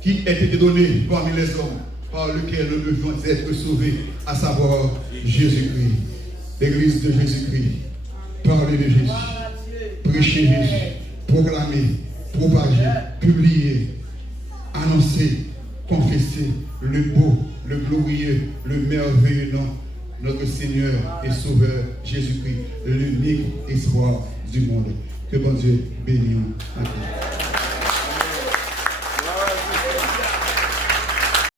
qui ait été donné parmi les hommes par lequel nous devions être sauvés, à savoir Jésus-Christ. L'église de Jésus-Christ. Parlez de Jésus. Prêchez Jésus. Proclamez, propagez, publiez, annoncez, confesser le beau, le glorieux, le merveilleux nom, notre Seigneur et Sauveur Jésus-Christ, l'unique espoir du monde. Que bon Dieu bénisse.